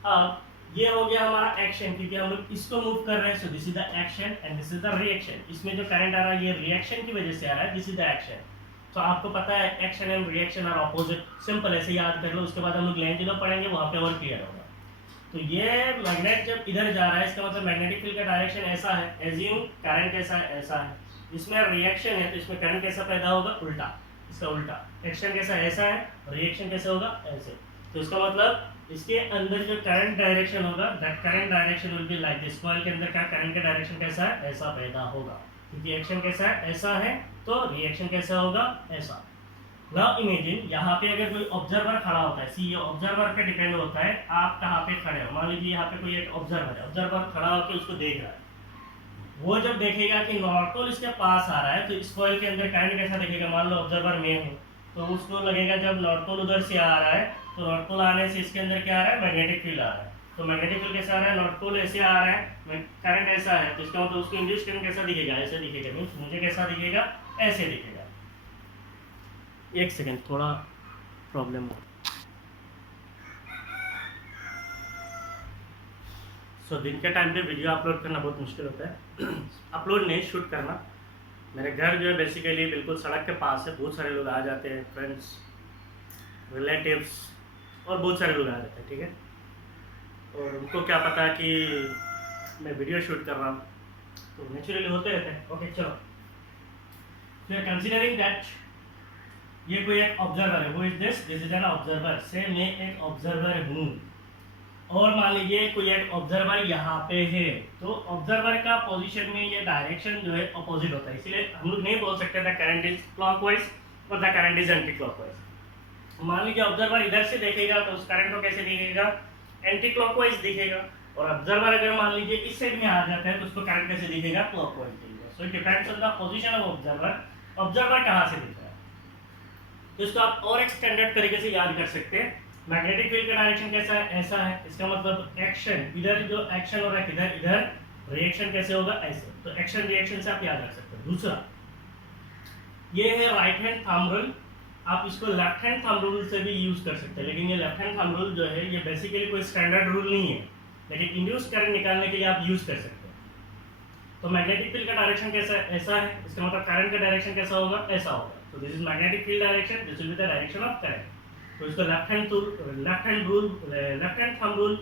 अब ये हो गया हमारा एक्शन, क्योंकि हम लोग इसको मूव कर रहे हैं। सो this is the action and this is the reaction. इसमें जो करंट आ रहा है ये रिएक्शन की वजह से आ रहा है, दिस इज द एक्शन। तो आपको पता है action and reaction are opposite, simple ऐसे याद कर लो। उसके बाद हम लोग लेंज लॉ पढ़ेंगे, वहां पे और क्लियर होगा। तो ये मैग्नेट जब इधर जा रहा है, इसका मतलब मैग्नेटिक फील्ड का डायरेक्शन ऐसा है। एज्यूम करंट कैसा है, ऐसा है। इसमें रिएक्शन है तो इसमें करंट कैसा पैदा होगा, उल्टा, इसका उल्टा। एक्शन कैसा, ऐसा है, रिएक्शन कैसे होगा, ऐसे। तो इसका मतलब इसके अंदर जो करंट डायरेक्शन होगा, that current direction will be like this. Coil के अंदर का करंट का डायरेक्शन कैसा है, ऐसा पैदा होगा, क्योंकि एक्शन कैसा है, ऐसा है, तो रिएक्शन कैसा होगा, ऐसा। नाउ इमेजिन यहाँ पे अगर कोई ऑब्जर्वर खड़ा होता है, सी ये ऑब्जर्वर पे डिपेंड होता है आप कहाँ पे खड़े हो। मान लीजिए यहाँ पे कोई एक ऑब्जर्वर है, ऑब्जर्वर खड़ा होकर उसको देख रहा है। वो जब देखेगा कि नॉर्थ पोल इसके पास आ रहा है, तो इस कॉइल के अंदर करंट कैसा दिखेगा, मान लो ऑब्जर्वर में हूँ, तो उसको लगेगा जब नॉर्थ पोल उधर से आ रहा है, तो नॉर्थ पोल आने से इसके अंदर क्या आ रहा है, मैग्नेटिक फील्ड आ रहा है। तो मैग्नेटिक फील्ड कैसा आ रहा है, नॉर्थ पोल ऐसे आ रहा है, करंट ऐसा है, तो इसका मतलब उसको इंड्यूस करंट कैसा दिखेगा, ऐसे दिखेगा। मीन्स मुझे कैसा दिखेगा, ऐसे दिखेगा। एक सेकेंड, थोड़ा प्रॉब्लम हो। सो दिन के टाइम पे वीडियो अपलोड करना बहुत मुश्किल होता है अपलोड नहीं, शूट करना। मेरे घर जो है बेसिकली बिल्कुल सड़क के पास है, बहुत सारे लोग आ जाते हैं, फ्रेंड्स, रिलेटिव्स और बहुत सारे लोग आ जाते हैं, ठीक है। और उनको क्या पता कि मैं वीडियो शूट कर रहा हूँ, तो नेचुरली होते रहते हैं। ओके चलो, फिर कंसिडरिंग दैट ये कोई एक ऑब्जर्वर है, वो is this is an observer से मैं एक ऑब्जर्वर हूँ। और मान लीजिए कोई एक ऑब्जर्वर यहाँ पे है, तो ऑब्जर्वर का पोजीशन में ये डायरेक्शन जो है अपोजिट होता है, इसलिए हम लोग नहीं बोल सकते द करंट इज क्लॉकवाइज और the current is anti clockwise. मान लीजिए ऑब्जर्वर इधर से देखेगा तो उस करंट को कैसे दिखेगा, एंटी क्लॉकवाइज दिखेगा। और ऑब्जर्वर अगर मान लीजिए इस साइड में आ जाता है तो उसको करंट कैसे दिखेगा, क्लॉकवाइज दिखेगा। So it depends on the position of observer, observer कहाँ से दिख रहा है। तो इसको आप और एक स्टैंडर्ड तरीके से याद कर सकते हैं। मैग्नेटिक फील्ड का डायरेक्शन कैसा है, ऐसा है, इसका मतलब एक्शन, इधर जो एक्शन हो रहा है इधर, इधर रिएक्शन कैसे होगा, ऐसे। तो एक्शन रिएक्शन से आप याद रख सकते हैं। दूसरा ये है राइट हैंड थंब रूल, आप इसको लेफ्ट हैंड थंब रूल से भी यूज कर सकते हैं, लेकिन ये लेफ्ट हैंड थंब रूल जो है ये बेसिकली कोई स्टैंडर्ड रूल नहीं है, लेकिन इंड्यूस करंट निकालने के लिए आप यूज कर सकते हैं। तो मैग्नेटिक फील्ड का डायरेक्शन कैसा है, ऐसा है, इसका मतलब करंट का डायरेक्शन कैसा होगा, ऐसा होगा। तो this is magnetic field direction, this will be the direction of current. तो इसको लेफ्ट हैंड थंब रूल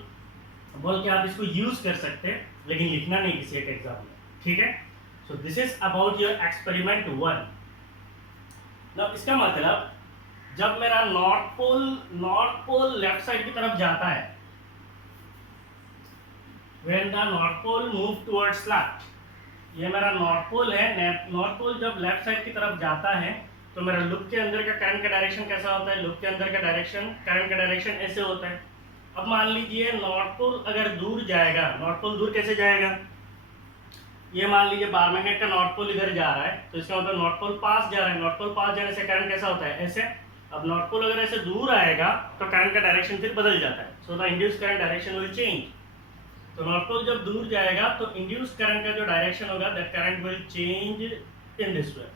बोल के आप इसको यूज कर सकते हैं, लेकिन लिखना नहीं किसी एक एग्जाम में, ठीक है। So this is about your experiment 1। Now इसका मतलब जब मेरा नॉर्थ पोल लेफ्ट साइड की तरफ जाता है, when the north pole move towards left, ये मेरा नॉर्थ पोल है, नॉर्थ पोल जब लेफ्ट साइड की तरफ जाता है तो मेरा लूप के अंदर का करंट का डायरेक्शन कैसा होता है, लूप के अंदर का डायरेक्शन, करंट का डायरेक्शन ऐसे होता है। अब मान लीजिए नॉर्थ पोल अगर दूर जाएगा, नॉर्थ पोल दूर कैसे जाएगा, ये मान लीजिए बार मैग्नेट का नॉर्थ पोल इधर जा रहा है, तो इसका मतलब नॉर्थ पोल पास जा रहा है, नॉर्थ पोल पास जाने से करंट कैसा होता है, ऐसे। अब नॉर्थ पोल अगर ऐसे दूर आएगा तो करंट का डायरेक्शन फिर बदल जाता है, so the induce current direction will change. तो नॉर्थ पोल जब दूर जाएगा तो इंड्यूस करंट का जो डायरेक्शन होगा, that current will change in this way.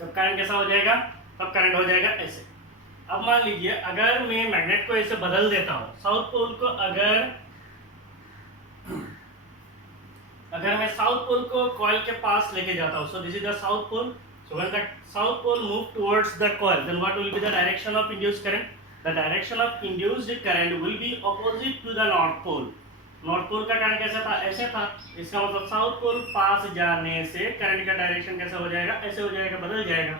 तब करंट कैसा हो जाएगा, तब करंट हो जाएगा ऐसे। अब मान लीजिए अगर मैं मैग्नेट को ऐसे बदल देता हूँ, साउथ पोल को अगर मैं साउथ पोल को कॉइल के पास लेके जाता हूँ, so this is the south pole. So when the south pole move towards the coil, then what will be the direction of induced current, the direction of induced current will be opposite to the north pole. North pole का current कैसा था, ऐसे था, इसका मतलब south pole पास जाने से current का डायरेक्शन कैसा हो जाएगा, ऐसे हो जाएगा, बदल जाएगा।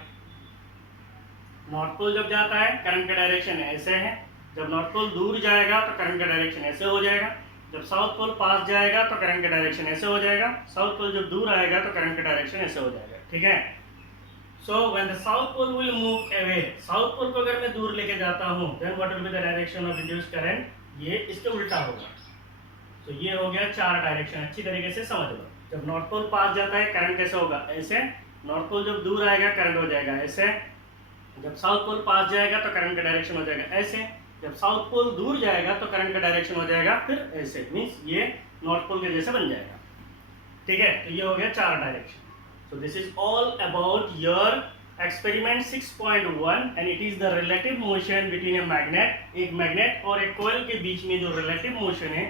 नॉर्थ पोल जब जाता है करंट का डायरेक्शन ऐसे है, जब नॉर्थ पोल दूर जाएगा तो करंट का डायरेक्शन ऐसे हो जाएगा, जब साउथ पोल पास जाएगा तो करंट का डायरेक्शन ऐसे हो जाएगा, साउथ पोल जब दूर आएगा तो करंट का डायरेक्शन ऐसे हो जाएगा, ठीक है। So when the south pole will move away, south pole को अगर मैं दूर लेके जाता हूँ, then what will be the direction of induced current, ये इसके उल्टा होगा। तो ये हो गया 4 डायरेक्शन, अच्छी तरीके से समझ लो। जब नॉर्थ पोल पास जाता है करंट कैसे होगा, ऐसे। नॉर्थ पोल जब दूर आएगा करंट हो जाएगा ऐसे। जब साउथ पोल पास जाएगा तो करंट का डायरेक्शन हो जाएगा ऐसे। जब साउथ पोल दूर जाएगा तो करंट का डायरेक्शन हो जाएगा फिर ऐसे, मीन्स ये नॉर्थ पोल के जैसे बन जाएगा। ठीक है, तो ये हो गया 4 direction. So this is all about your experiment 6.1 and it is the relative motion between a magnet, एक मैग्नेट और एक कॉइल के बीच में जो रिलेटिव मोशन है,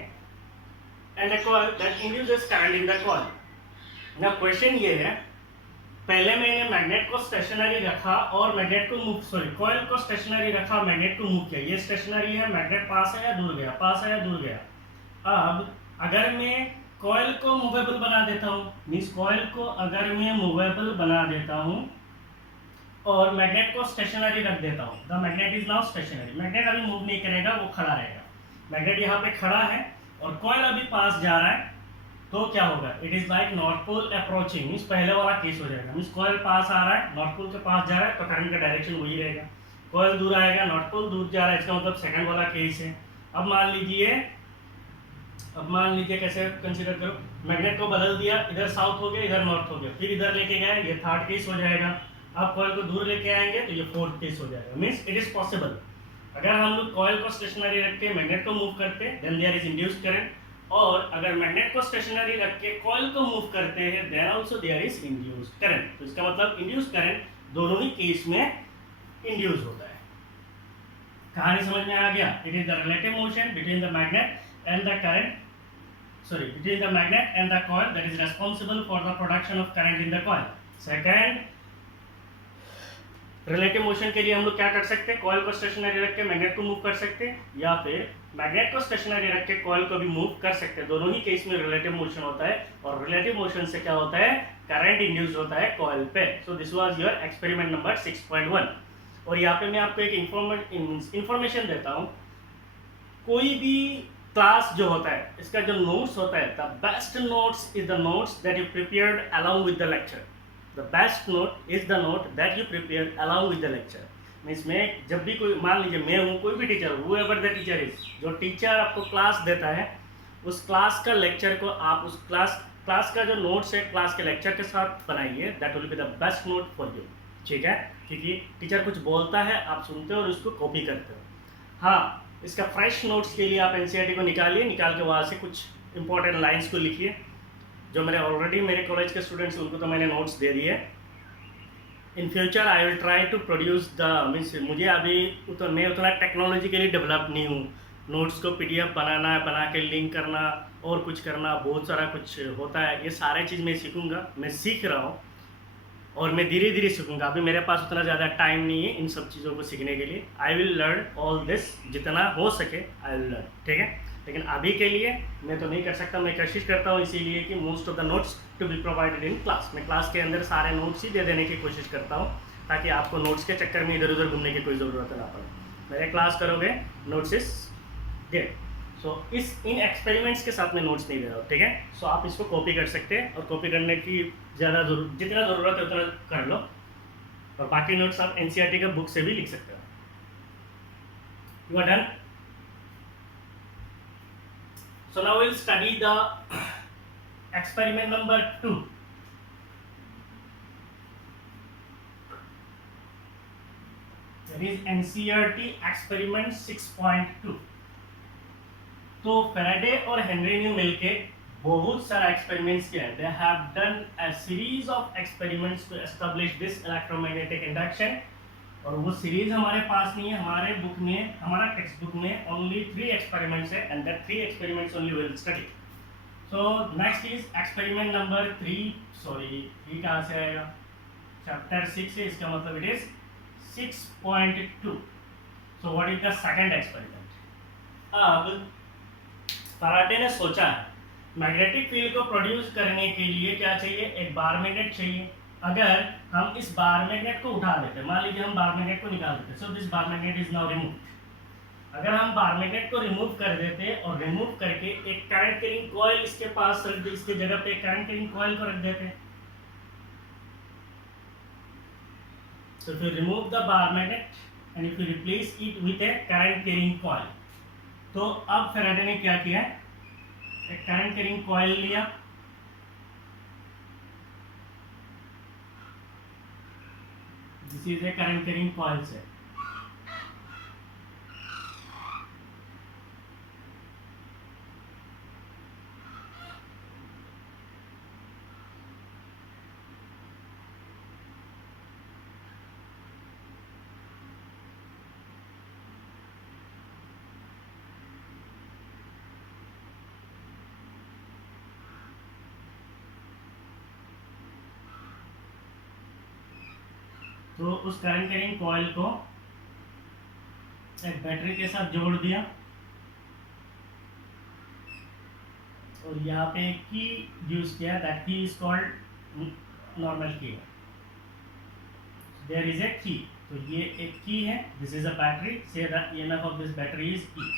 and a coil that induces current in the coil. Now question ये है, पहले मैंने मैग्नेट को स्टेशनरी रखा और मैग्नेट को मूव, सॉरी कॉइल को स्टेशनरी रखा, मैग्नेट को मूव किया, ये स्टेशनरी है, मैग्नेट पास है या दूर गया, पास है या दूर गया। अब अगर मैं कॉइल को मूवेबल बना देता हूँ, मीन्स कॉइल को अगर मैं मूवेबल बना देता हूँ और मैग्नेट को स्टेशनरी रख देता हूँ, the magnet is now stationary, magnet अभी मूव नहीं करेगा, वो खड़ा रहेगा। मैग्नेट यहाँ पे खड़ा है और कॉइल अभी पास जा रहा है, तो क्या होगा, it is like north pole approaching, means पहले वाला केस हो जाएगा, मीन्स कॉइल पास आ रहा है, नॉर्थ पोल के पास जा रहा है, तो करंट का डायरेक्शन वही रहेगा। कॉइल दूर आएगा, नॉर्थ पोल दूर जा रहा है, इसका मतलब सेकंड वाला केस है। अब मान लीजिए कैसे कंसीडर करो, मैग्नेट को बदल दिया, इधर साउथ हो गया, इधर नॉर्थ हो गया, फिर इधर लेके गए, ये थर्ड केस हो जाएगा। अब कॉइल को दूर लेके आएंगे तो ये फोर्थ केस हो जाएगा, मीन्स इट इज पॉसिबल। अगर हम लोग कॉइल को स्टेशनरी रख के मैग्नेट को मूव करते then there is induced current, और अगर मैग्नेट को स्टेशनरी रख के कॉइल को मूव करते हैं then also there is induced current. तो इसका मतलब इंड्यूस्ड करंट दोनों ही केस में इंड्यूस होता है। कहानी समझ में आ गया? It is the relative motion between the magnet and the current, between the magnet and the coil that is responsible for the production of current in the coil. Second, relative motion के लिए हम लोग क्या कर सकते हैं, coil को stationery रख के मैग्नेट को मूव कर सकते हैं, या फिर मैग्नेट को स्टेशनरी रख के कॉइल को भी मूव कर सकते हैं। दोनों ही केस में रिलेटिव मोशन होता है, और रिलेटिव मोशन से क्या होता है, करंट इंड्यूस होता है कॉइल पे। So this was your experiment number 6.1। और यहाँ पे मैं आपको एक इंफॉर्मेशन देता हूँ, कोई भी क्लास जो होता है, इसका जो नोट्स होता है, the best notes is the notes that you prepared along with the lecture. The best note is the note that you prepared along with the lecture. Means में जब भी कोई, मान लीजिए मैं हूँ, कोई भी teacher, whoever the teacher is, जो टीचर आपको क्लास देता है, उस क्लास का लेक्चर को आप उस क्लास का जो नोट्स है क्लास के लेक्चर के साथ बनाइए, that will be the best note for you. ठीक है, क्योंकि टीचर कुछ बोलता है, आप सुनते हो और उसको कॉपी करते हो। हाँ, इसका फ्रेश नोट्स के लिए आप एनसीईआरटी को निकालिए, निकाल के वहाँ से कुछ इंपॉर्टेंट लाइंस को लिखिए। जो मेरे कॉलेज के स्टूडेंट्स हैं उनको तो मैंने नोट्स दे दिए। In future I will try to produce the, means मुझे अभी मैं उतना टेक्नोलॉजिकली डेवलप नहीं हूँ, नोट्स को PDF बनाना, बना के लिंक करना और कुछ करना, बहुत सारा कुछ होता है, ये सारे चीज़ मैं सीखूँगा, मैं सीख रहा हूँ और मैं धीरे धीरे सीखूंगा। अभी मेरे पास उतना ज़्यादा टाइम नहीं है इन सब चीज़ों को सीखने के लिए। I will learn all this, जितना हो सके आई विल लर्न। ठीक है, लेकिन अभी के लिए मैं तो नहीं कर सकता। मैं कोशिश करता हूँ इसीलिए कि most of the notes to be provided in class. मैं क्लास के अंदर सारे नोट्स ही दे देने की कोशिश करता हूँ, ताकि आपको नोट्स के चक्कर में इधर उधर घूमने की कोई ज़रूरत ना पड़े। मेरे क्लास करोगे, नोट्स इज देयर। सो इन एक्सपेरिमेंट्स के साथ मैं नोट्स नहीं दे रहा हूँ। ठीक है, सो आप इसको कॉपी कर सकते हैं, और कॉपी करने की जितना ज़रूरत है उतना कर लो, और बाकी नोट्स आप एनसीईआरटी के बुक से भी लिख सकते हो। You are done? So now will study the experiment number 2। That is NCERT experiment 6.2। तो फैराडे और हेनरी ने मिलके बहुत सारा एक्सपेरिमेंट्स किया है। They have done a series of experiments to establish this electromagnetic induction, और वो सीरीज हमारे पास नहीं है, हमारे बुक में, हमारा टेक्स्ट बुक में ओनली 3 एक्सपेरिमेंट्स है, and that 3 experiments only will study. So next is experiment number 3 कहाँ से आएगा, चैप्टर 6 है, इसका मतलब it is 6.2। So what is the second experiment? अब फैराडे ने सोचा है मैग्नेटिक फील्ड को प्रोड्यूस करने के लिए क्या चाहिए, एक बार मैग्नेट चाहिए। अगर हम इस बार मैग्नेट को उठा देते, मान लीजिए हम बार मैग्नेट को निकाल देते, so this bar magnet is now remove. अगर हम बार मैग्नेट को रिमूव कर देते और रिमूव करके एक करंट कैरिंग कॉइल इसके पास रख दे, इसके जगह पे एक करंट कैरिंग कॉइल को रख देते, so if you remove the bar magnet and if you replace it with a current carrying coil, तो अब फैराडे ने क्या किया, एक करंट कैरिंग कॉइल लिया, this is A current carrying coil से, तो उस करंट कैरिंग कॉइल को एक बैटरी के साथ जोड़ दिया और यहाँ पे एक की यूज किया, दैट की इज कॉल्ड नॉर्मल की है। देयर इज ए की, तो ये एक की है, this is a battery, say the EMF of this battery is E.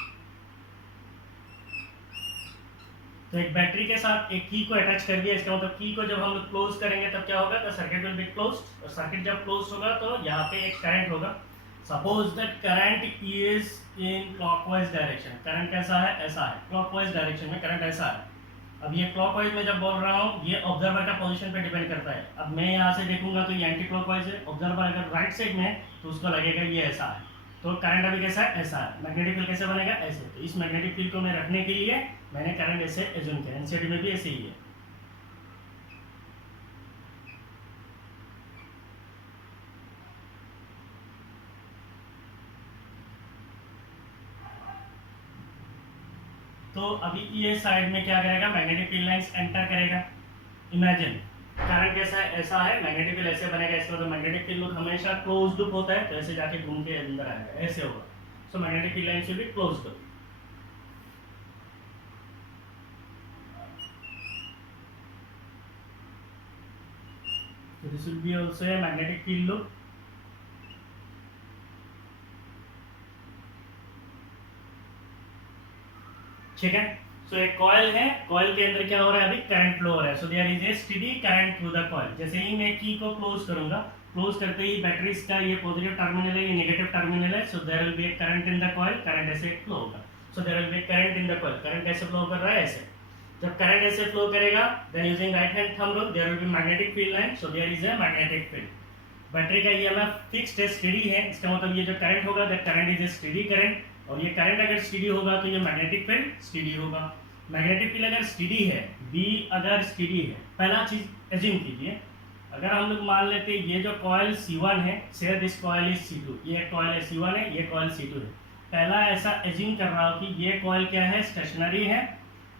तो एक बैटरी के साथ एक की को अटैच कर दिया, इसका मतलब की को जब हम लोग क्लोज करेंगे तब क्या होगा, the circuit will be closed, और सर्किट जब क्लोज होगा तो यहाँ पे एक करंट होगा। Suppose that current is in clockwise direction, current कैसा है, ऐसा है, क्लॉकवाइज डायरेक्शन में करंट ऐसा है। अब ये क्लॉकवाइज में जब बोल रहा हूँ, ये ऑब्जर्वर का पोजीशन पे डिपेंड करता है। अब मैं यहाँ से देखूंगा तो ये एंटी क्लॉकवाइज है, ऑब्जर्वर अगर राइट साइड में है तो उसको लगेगा ये ऐसा है, तो करंट अभी कैसा है, ऐसा है। मैग्नेटिक फील्ड कैसे बनेगा, ऐसे। तो इस मैग्नेटिक फील्ड को मैं रखने के लिए मैंने करंट ऐसे एज्यूम किया, एनसीईआरटी में भी ऐसे ही है। तो अभी ये साइड में क्या करेगा, मैग्नेटिक फील्ड लाइंस एंटर करेगा। इमेजिन करंट कैसा है, ऐसा है, मैग्नेटिक फील्ड ऐसे बनेगा, इसका मतलब मैग्नेटिक फील्ड लूप हमेशा क्लोज्ड लूप होता है, तो ऐसे जाके घूम के अंदर आएगा, ऐसे होगा। सो magnetic field lines will be closed loop. So this will be also a magnetic field loop. ठीक है, सो एक कॉइल है, कॉइल के अंदर क्या हो रहा है, अभी करंट फ्लो हो रहा है। So there is a steady current through the coil. जैसे ही मैं की को क्लोज करूंगा, क्लोज करते ही बैटरीज का ये पॉजिटिव टर्मिनल है, ये नेगेटिव टर्मिनल है, so there will be a current in the coil, current ऐसे फ्लो होगा। So there will be a current in the coil, current कैसे फ्लो कर रहा है, ऐसे। जब करंट ऐसे फ्लो करेगा, then using right hand thumb rule there will be magnetic field line, so there is a magnetic field. Battery का EMF fixed है, स्टेडी है, इसका मतलब ये जो करंट होगा, that current is a steady current, और ये करंट अगर स्टेडी होगा तो ये मैग्नेटिक फील्ड स्टेडी होगा। मैग्नेटिक फील्ड अगर स्टेडी है, बी अगर स्टेडी है, पहला चीज एज्यूम कीजिए, अगर हम लोग मान लेते हैं ये जो कॉइल C1 है, say this coil is C2, ये कॉइल है C1 है, ये कॉइल C2 है। पहला ऐसा एज्यूम कर रहा हूँ कि ये कॉइल क्या है, स्टेशनरी है,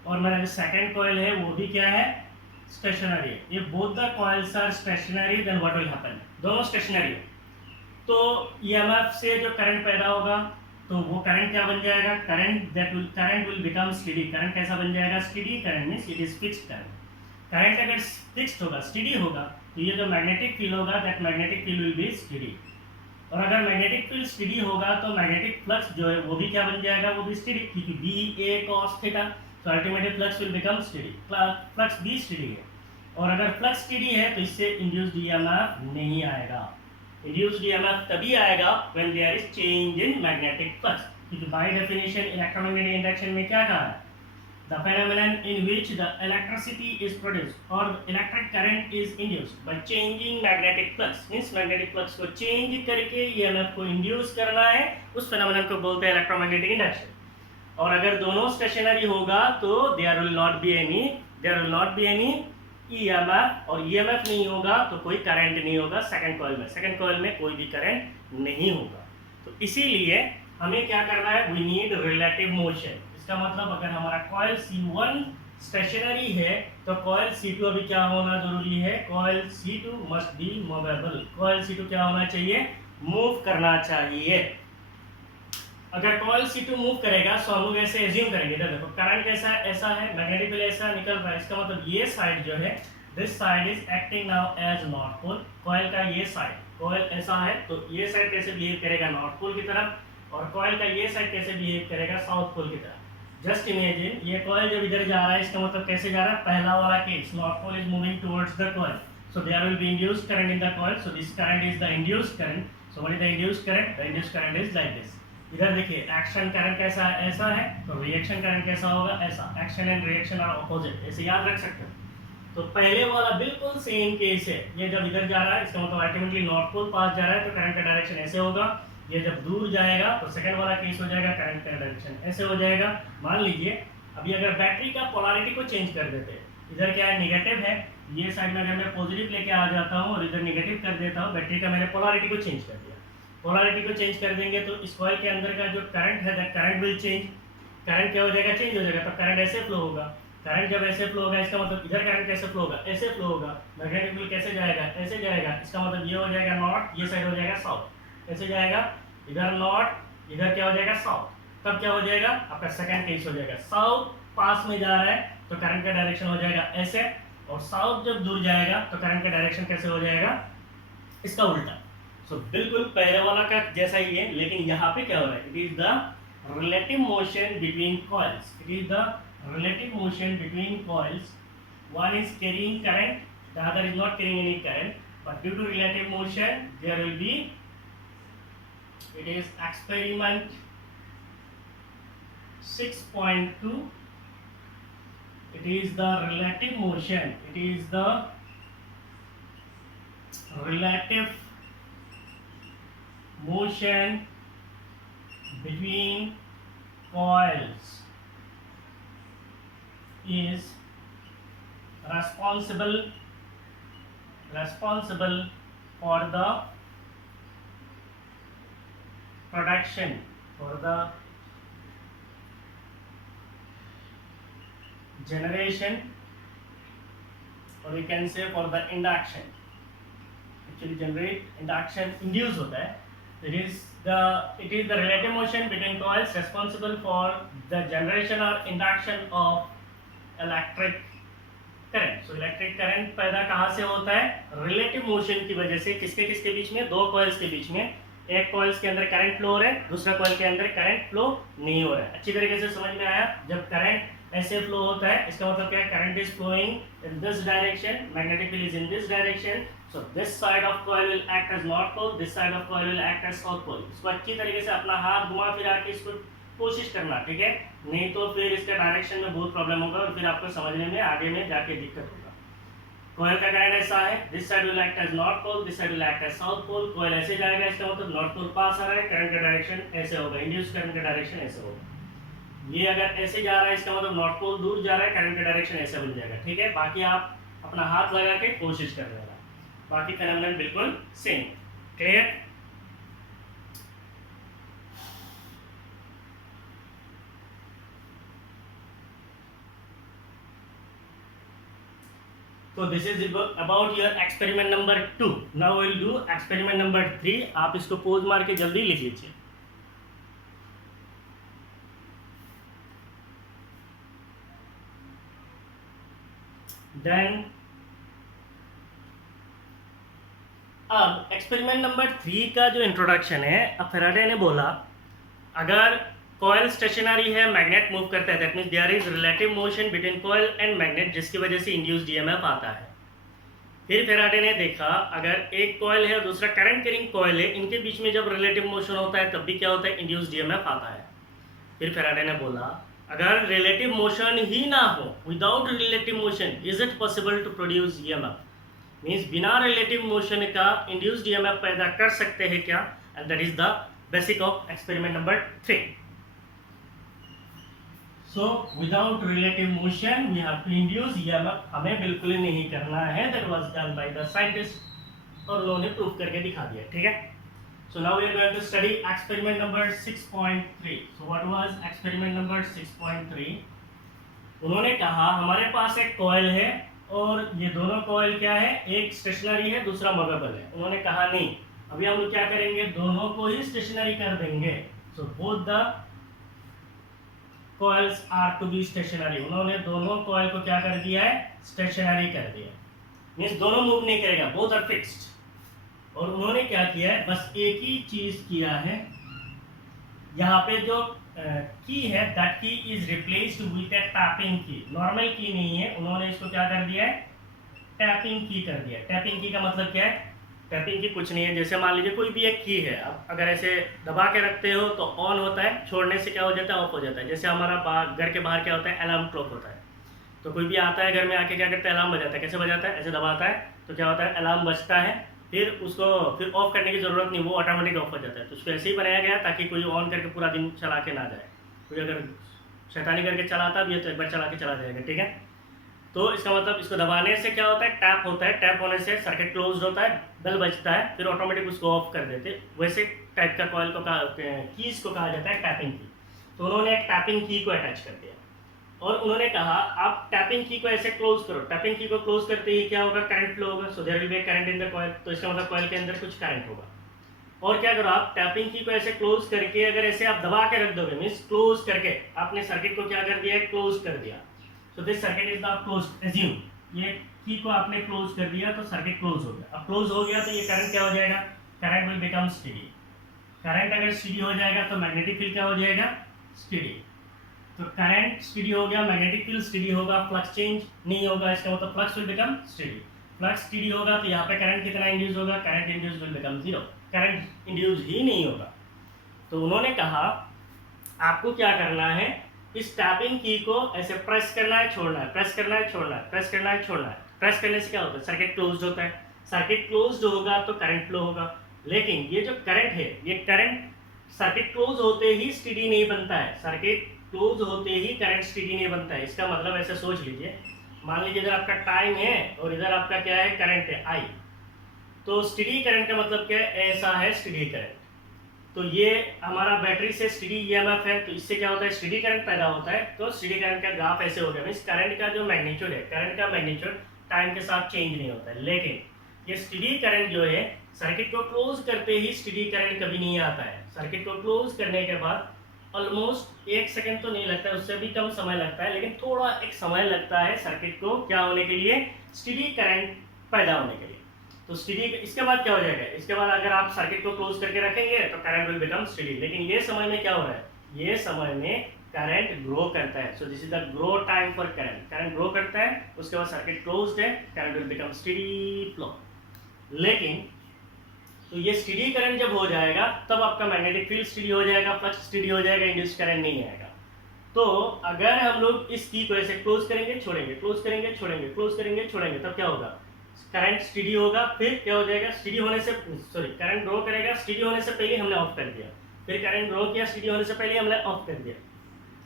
और मेरा जो सेकंड कॉइल है वो भी क्या है, स्टेशनरी है। ये both the coils are stationary, then what will happen, दोनों स्टेशनरी है, तो ईएमएफ से जो करंट पैदा होगा तो वो करंट क्या बन जाएगा, current will become steady. Current कैसा बन जाएगा, steady current means it is fixed current. Current अगर फिक्स्ड होगा, स्टेडी होगा, तो ये जो मैग्नेटिक फील्ड होगा, that magnetic field will be steady. और अगर मैग्नेटिक फील्ड स्टेडी होगा तो मैग्नेटिक फ्लक्स जो है वो भी क्या बन जाएगा, वो भी स्टेडी, क्योंकि बी ए कॉस थीटा, तो ultimately flux will become steady, flux भी स्टेडी है। और अगर फ्लक्स स्टेडी है तो इससे इंड्यूस्ड ईएमएफ नहीं आएगा। इंड्यूस्ड ईएमएफ तभी आएगा when there is change in magnetic flux, क्योंकि बाय डेफिनेशन इलेक्ट्रोमैग्नेटिक इंडक्शन में क्या कहा है, the phenomenon in which the electricity is produced और electric current is induced by changing magnetic flux, means magnetic flux को change करके EMF को induce करना है, उस फेनोमेनन को बोलते हैं इलेक्ट्रोमैग्नेटिक इंडक्शन। और अगर दोनों स्टेशनरी होगा तो there will not be any EMF, और ईएमएफ नहीं होगा तो कोई करंट नहीं होगा सेकंड कॉइल में कोई भी करंट नहीं होगा। तो इसीलिए हमें क्या करना है, वी नीड रिलेटिव मोशन। इसका मतलब अगर हमारा कॉइल C1 स्टेशनरी है तो कॉइल C2 अभी क्या होना जरूरी है, coil C2 must be movable. Coil C2 क्या होना चाहिए, मूव करना चाहिए। अगर कॉइल C2 मूव करेगा तो हम लोग ऐसे एज्यूम करेंगे, इधर देखो करंट कैसा है, ऐसा है, मैग्नेटिक फील्ड ऐसा निकल रहा है, इसका मतलब ये साइड जो है, this side is acting now as north pole. Coil का ये साइड, कॉइल ऐसा है तो ये साइड कैसे बिहेव करेगा, नॉर्थ पोल की तरफ, और कॉइल का ये साइड कैसे बिहेव करेगा, साउथ पोल की तरफ। जस्ट इमेजिन ये कॉइल जब इधर जा रहा है, इसका मतलब कैसे जा रहा है, पहला वाला case, north pole is moving towards the coil, so there will be induced current in the coil, so this current is the induced current, so what is the induced current, the induced current is like this। इधर देखिए action current कैसा है, ऐसा है, तो reaction current कैसा होगा, ऐसा। Action and reaction are opposite, ऐसे याद रख सकते हो। तो पहले वाला बिल्कुल सेम केस है, ये जब इधर जा रहा है इसका मतलब अल्टीमेटली नॉर्थ पोल पास जा रहा है तो करंट का डायरेक्शन ऐसे होगा, ये जब दूर जाएगा तो सेकंड वाला केस हो जाएगा, करंट का डायरेक्शन ऐसे हो जाएगा। मान लीजिए अभी अगर बैटरी का पोलैरिटी को चेंज कर देते हैं, इधर क्या है नेगेटिव है, ये साइड में अगर मैं पॉजिटिव लेके आ जाता हूँ और इधर नेगेटिव कर देता हूँ, बैटरी का मैंने पोलैरिटी को चेंज कर दिया। पोलैरिटी को चेंज कर देंगे तो इस कॉइल के अंदर का जो करंट है, that current will change. Current क्या हो जाएगा, चेंज हो जाएगा, तो करंट ऐसे फ्लो होगा। करंट जब ऐसे फ्लो होगा इसका मतलब इधर करंट कैसे फ्लो होगा, ऐसे फ्लो होगा। मैग्नेटिक फील्ड कैसे जाएगा, ऐसे जाएगा। इसका मतलब ये हो जाएगा नॉर्थ, ये साइड हो जाएगा साउथ। ऐसे जाएगा, इधर नॉर्थ, इधर क्या हो जाएगा साउथ। तब क्या हो जाएगा, आपका सेकंड केस हो जाएगा। साउथ पास में जा रहा है तो करंट का डायरेक्शन हो जाएगा ऐसे, और साउथ जब दूर जाएगा तो करंट का डायरेक्शन कैसे हो जाएगा, इसका उल्टा। सो बिल्कुल पहले वाला का जैसा ही है, लेकिन यहाँ पे क्या हो रहा है, it is the relative motion between coils. It is the relative motion between coils. One is carrying current, the other is not carrying any current, but due to relative motion there will be, it is experiment 6.2. it is the relative motion, it is the relative motion between coils is responsible for the production, for the generation, or we can say for the induction. Actually generate, induction induce होता है. It is the relative motion between coils responsible for the generation or induction of electric current. So electric current पैदा कहाँ से होता है, relative motion की वजह से। किसके किसके बीच में, दो कॉइल्स के बीच में। एक कॉइल्स के अंदर करंट फ्लो हो रहा है, दूसरा कॉइल के अंदर करंट फ्लो नहीं हो रहा है। अच्छी तरीके से समझ में आया। जब करंट ऐसे फ्लो होता है इसका मतलब क्या है, current is flowing in this direction, magnetic field is in this direction. So this side of coil will act as north pole, this side of coil will act as south pole. इसको अच्छी तरीके से अपना हाथ घुमा फिरा के इसको कोशिश करना, ठीक है, नहीं तो फिर इसके डायरेक्शन में बहुत प्रॉब्लम होगा और फिर आपको समझने में आगे में जाके दिक्कत होगा। कॉइल का करंट ऐसा है, this side will act as north pole, this side will act as south pole. Coil ऐसे जाएगा, इसका मतलब नॉर्थ पोल पास आ रहा है, करंट का डायरेक्शन ऐसे होगा, इंड्यूस करंट का डायरेक्शन ऐसे होगा। ये अगर ऐसे जा रहा है इसका मतलब नॉर्थ पोल दूर जा रहा है, करंट का डायरेक्शन ऐसे बन जाएगा, ठीक है। बाकी आप अपना हाथ लगा के कोशिश कर लेना, बाकी फेनोमेनन बिल्कुल same. Clear? So this is about your experiment number 2. Now we'll do experiment number 3. आप इसको पोज मार के जल्दी लिख लीजिए। Then अब एक्सपेरिमेंट नंबर 3 का जो इंट्रोडक्शन है, अब फैराडे ने बोला अगर कॉइल स्टेशनरी है, मैग्नेट मूव करता है, that means there is relative motion between coil and magnet, जिसकी वजह से इंड्यूस्ड ईएमएफ आता है। फिर फैराडे ने देखा अगर एक कॉइल है और दूसरा करंट कैरिंग कॉइल है, इनके बीच में जब रिलेटिव मोशन होता है तब भी क्या होता है, इंड्यूस्ड ईएमएफ आता है। फिर फैराडे ने बोला अगर रिलेटिव मोशन ही ना हो, without relative motion is it possible to produce EMF, means बिना रिलेटिव मोशन का इंड्यूस्ड ईएमएफ पैदा कर सकते हैं क्या, and that is the basic of experiment number 3. So without relative motion we have to induce EMF, हमें बिल्कुल ही नहीं करना है। That was done by the scientist, और उन्होंने प्रूफ करके दिखा दिया, ठीक है। So now we are going to study experiment number 6.3. So what was experiment number 6.3? उन्होंने कहा हमारे पास एक कॉइल है और ये दोनों कॉइल क्या है, एक स्टेशनरी है दूसरा मूवेबल है। उन्होंने कहा नहीं, अभी हम लोग क्या करेंगे, दोनों को ही स्टेशनरी कर देंगे। So both the coils are to be stationary. उन्होंने दोनों कॉइल को क्या कर दिया है, स्टेशनरी कर दिया, मींस दोनों मूव नहीं करेगा, बोथ आर फिक्स्ड। और उन्होंने क्या किया है, बस एक ही चीज किया है, यहाँ पे जो की है दैट की is replaced with A tapping की। नॉर्मल की नहीं है, उन्होंने इसको क्या कर दिया है, टैपिंग की कर दिया। टैपिंग की का मतलब क्या है, टैपिंग की कुछ नहीं है, जैसे मान लीजिए कोई भी एक की है, अब अगर ऐसे दबा के रखते हो तो ऑन होता है, छोड़ने से क्या हो जाता है, ऑफ हो जाता है। जैसे हमारा घर के बाहर क्या होता है, अलार्म क्लॉक होता है, तो कोई भी आता है घर में आके क्या करता है, अलार्म बजाता है। कैसे बजाता है, ऐसे दबाता है तो क्या होता है, अलार्म बजता है, फिर उसको फिर ऑफ करने की ज़रूरत नहीं, वो ऑटोमेटिक ऑफ हो जाता है। तो उसको ऐसे ही बनाया गया ताकि कोई ऑन करके पूरा दिन चला के ना जाए। कोई अगर शैतानी करके चलाता भी है तो एक बार चला के चला जाएगा, ठीक है। तो इसका मतलब इसको दबाने से क्या होता है, टैप होता है, टैप होने से सर्किट क्लोज होता है, बेल बजता है, फिर ऑटोमेटिक उसको ऑफ कर देते। वैसे टाइप का कॉइल को कीज को कहा जाता है टैपिंग की। तो उन्होंने एक टैपिंग की को अटैच कर दिया। और उन्होंने कहा आप टैपिंग की को ऐसे क्लोज करो, टैपिंग की को क्लोज करते ही क्या होगा, करंट फ्लो होगा, so there will be current in the coil, तो इसका मतलब कॉइल के अंदर कुछ करंट होगा। और क्या करो आप टैपिंग की को ऐसे क्लोज करके अगर ऐसे आप दबा के रख दोगे, मींस क्लोज करके आपने सर्किट को क्या कर दिया है, क्लोज कर दिया। So this circuit is now close, assume ये की को आपने क्लोज कर दिया तो सर्किट क्लोज हो गया। अब क्लोज हो गया तो ये करंट क्या हो जाएगा, current will become steady. Current अगर स्टेडी हो जाएगा तो मैग्नेटिक फील्ड क्या हो जाएगा, स्टेडी। तो करंट स्टेडी हो गया, मैग्नेटिक फील्ड स्टेडी होगा, फ्लक्स चेंज नहीं होगा, इसका मतलब flux will become steady. Flux steady होगा तो यहाँ पे करंट कितना इंड्यूस होगा, current induce will become zero, current induce ही नहीं होगा। तो उन्होंने कहा आपको क्या करना है, इस टैपिंग की को ऐसे प्रेस करना है, छोड़ना है, प्रेस करना है, छोड़ना है, प्रेस करना है, छोड़ना है। प्रेस करने से क्या होता है, सर्किट क्लोज्ड होता है, सर्किट क्लोज्ड होगा तो करंट फ्लो होगा। लेकिन ये जो करंट है, ये करंट सर्किट क्लोज होते ही स्टेडी नहीं बनता है, सर्किट क्लोज होते ही करंट स्टेडी नहीं बनता है। इसका मतलब ऐसे सोच लीजिए, मान लीजिए इधर आपका टाइम है और इधर आपका क्या है, करंट है आई, तो स्टेडी करंट का मतलब क्या है, ऐसा है स्टेडी करंट। तो ये हमारा बैटरी से स्टेडी ईएमएफ है, तो इससे क्या होता है, स्टेडी करंट पैदा होता है। तो स्टेडी करंट का ग्राफ ऐसे हो गया, मींस करंट का जो मैग्नीट्यूड है, करंट का मैग्नीट्यूड टाइम के साथ चेंज नहीं होता है। लेकिन ये स्टेडी करंट जो है, सर्किट को क्लोज करते ही स्टेडी करंट कभी नहीं आता है। सर्किट को क्लोज करने के बाद ऑलमोस्ट 1 सेकंड तो नहीं लगता है, उससे भी कम समय लगता है, लेकिन थोड़ा एक समय लगता है सर्किट को क्या होने के लिए, स्टेडी करंट पैदा होने के लिए। तो स्टेडी, इसके बाद क्या हो जाएगा, इसके बाद अगर आप सर्किट को क्लोज करके रखेंगे तो करंट विल बिकम स्टेडी। लेकिन ये समय में क्या हो रहा है, ये समय में करंट ग्रो करता है। So this is the grow time for current, current grow करता है, उसके बाद सर्किट क्लोज्ड है, current will become steady flow. लेकिन तो ये स्टेडी करंट जब हो जाएगा तब आपका मैग्नेटिक फील्ड स्टेडी हो जाएगा, फ्लक्स स्टेडी हो जाएगा, इंड्यूस्ड करंट नहीं आएगा। तो अगर हम लोग इस की को ऐसे क्लोज करेंगे, छोड़ेंगे, क्लोज करेंगे, छोड़ेंगे, क्लोज करेंगे, छोड़ेंगे, तब क्या होगा, करंट स्टेडी होगा। फिर क्या हो जाएगा, स्टेडी होने से करंट ग्रो करेगा, स्टेडी होने से पहले हमने ऑफ कर दिया, फिर करंट ग्रो किया, स्टेडी होने से पहले हमने ऑफ कर दिया।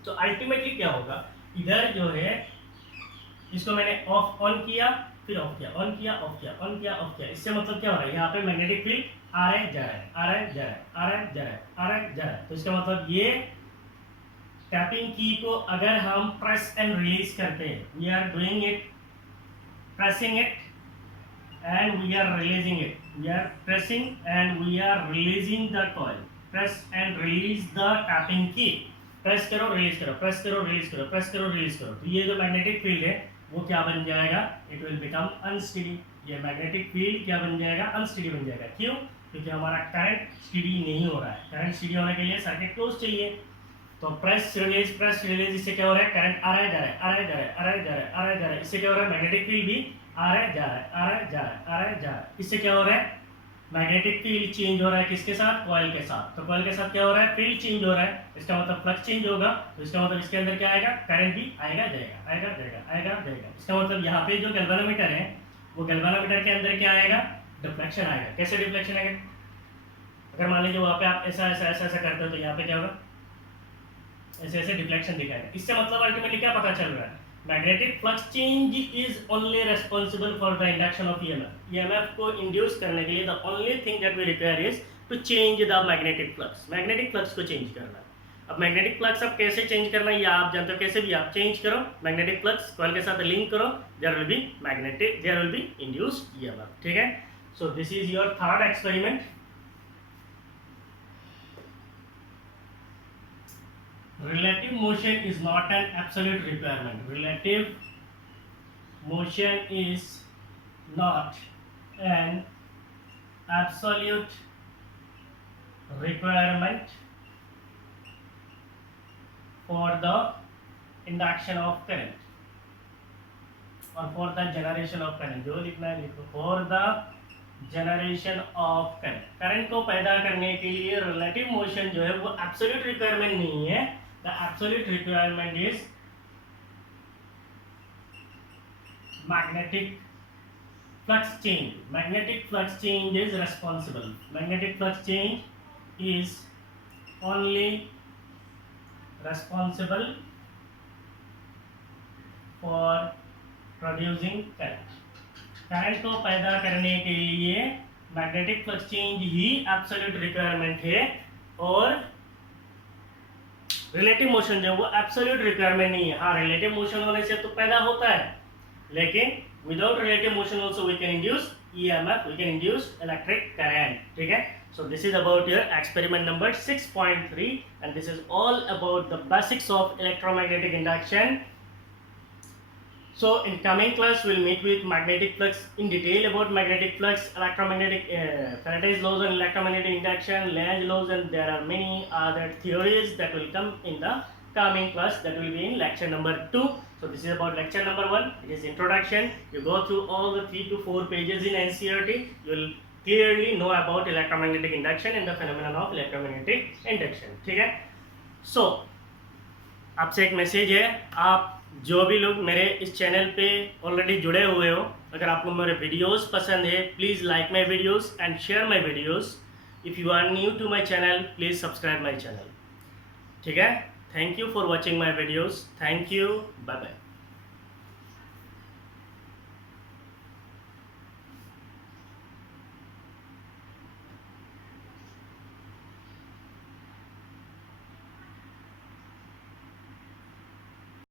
तो अल्टीमेटली क्या होगा, इधर जो है इसको मैंने ऑफ ऑन किया, फिर ऑफ किया, ऑन किया, ऑफ किया, ऑन किया, ऑफ किया। इससे मतलब क्या हो रहा है, यहाँ पे मैग्नेटिक फील्ड आ रहा है, जा रहा है, आ रहा है, जा रहा है, आ रहा है, जा रहा है, आ रहा है, जा रहा है। तो इसका मतलब ये टैपिंग की को अगर हम प्रेस एंड रिलीज करते हैं, we are doing it, pressing it and we are releasing it, we are pressing and we are releasing the coil, press and release the tapping key, press करो, release करो, press करो, release करो, press करो, release करो। तो ये जो magnetic field है वो क्या बन जाएगा, it will become unsteady। ये मैग्नेटिक फील्ड क्या बन जाएगा, अनस्टेडी बन जाएगा। क्यों, क्योंकि हमारा करंट स्टेडी नहीं हो रहा है। करंट स्टेडी होने के लिए सर्किट क्लोज चाहिए, तो प्रेस रिलीज, प्रेस रिलीज, इससे क्या हो रहा है, करंट आ रहा है, जा रहा है, आ रहा है, जा रहा है, आ रहा है, जा रहा है, आ रहा है, जा रहा है। इससे क्या हो रहा है, मैग्नेटिक फील्ड भी आ रहा है, जा रहा है, आ रहा है, जा रहा है, आ रहा है, जा रहा है। इससे क्या हो रहा है, मैग्नेटिक फील्ड चेंज हो रहा है, किसके साथ, कॉइल के साथ। तो कॉइल के साथ क्या हो रहा है, फील्ड चेंज हो रहा है, इसका मतलब फ्लक्स चेंज होगा, तो इसका मतलब इसके अंदर क्या आएगा, करंट भी आएगा, जाएगा, आएगा, जाएगा, आएगा, जाएगा। इसका मतलब यहाँ पे जो गैल्वेनोमीटर है, वो गैल्वेनोमीटर के अंदर क्या आएगा, डिफ्लेक्शन आएगा। कैसे डिफ्लेक्शन आएगा, अगर मान लीजिए वहाँ पे आप ऐसा ऐसा ऐसा ऐसा करते हो तो यहाँ पे क्या होगा, ऐसे ऐसे डिफ्लेक्शन दिखाएगा। इससे मतलब अल्टीमेटली क्या पता चल रहा है, magnetic flux change is only responsible for the induction of EMF. EMF को इंड्यूस करने के लिए the only thing that we require is to change the magnetic flux, magnetic flux को चेंज करना। अब मैग्नेटिक फ्लक्स अब कैसे चेंज करना है, या आप जानते हो, कैसे भी आप चेंज करो मैग्नेटिक फ्लक्स, कॉइल के साथ लिंक करो, there will be magnetic, there will be induced EMF. ठीक है, so this is your third experiment. Relative motion is not an absolute requirement. Relative motion is not an absolute requirement for the induction of current or for the generation of current. जो लिखना है लिखो, for the generation of current. Current को पैदा करने के लिए relative motion जो है वो एब्सोल्यूट रिक्वायरमेंट नहीं है। The absolute requirement is magnetic flux change. Magnetic flux change is responsible, magnetic flux change is only responsible for producing current. Current को पैदा करने के लिए मैग्नेटिक फ्लक्स चेंज ही एब्सोल्यूट रिक्वायरमेंट है, और रिलेटिव मोशन जो वो एब्सोल्यूट रिक्वायरमेंट नहीं है। हाँ, रिलेटिव मोशन होने से तो पैदा होता है, लेकिन without relative motion also we can induce EMF, we can induce electric current. ठीक है, so this is about your experiment number 6.3 and this is all about the basics of electromagnetic induction. So in coming class we'll meet with magnetic flux in detail, about magnetic flux, electromagnetic Faraday's laws and electromagnetic induction, Lenz's laws, and there are many other theories that will come in the coming class, that will be in lecture number 2. So this is about lecture number 1. It is introduction. You go through all the 3 to 4 pages in NCERT. You will clearly know about electromagnetic induction and the phenomenon of electromagnetic induction. ठीक है, so आपसे एक message है, आप जो भी लोग मेरे इस चैनल पे ऑलरेडी जुड़े हुए हो, अगर आपको मेरे वीडियोस पसंद है, please like my videos and share my videos. If you are new to my channel, please subscribe my channel. ठीक है, thank you for watching my videos. Thank you, bye bye.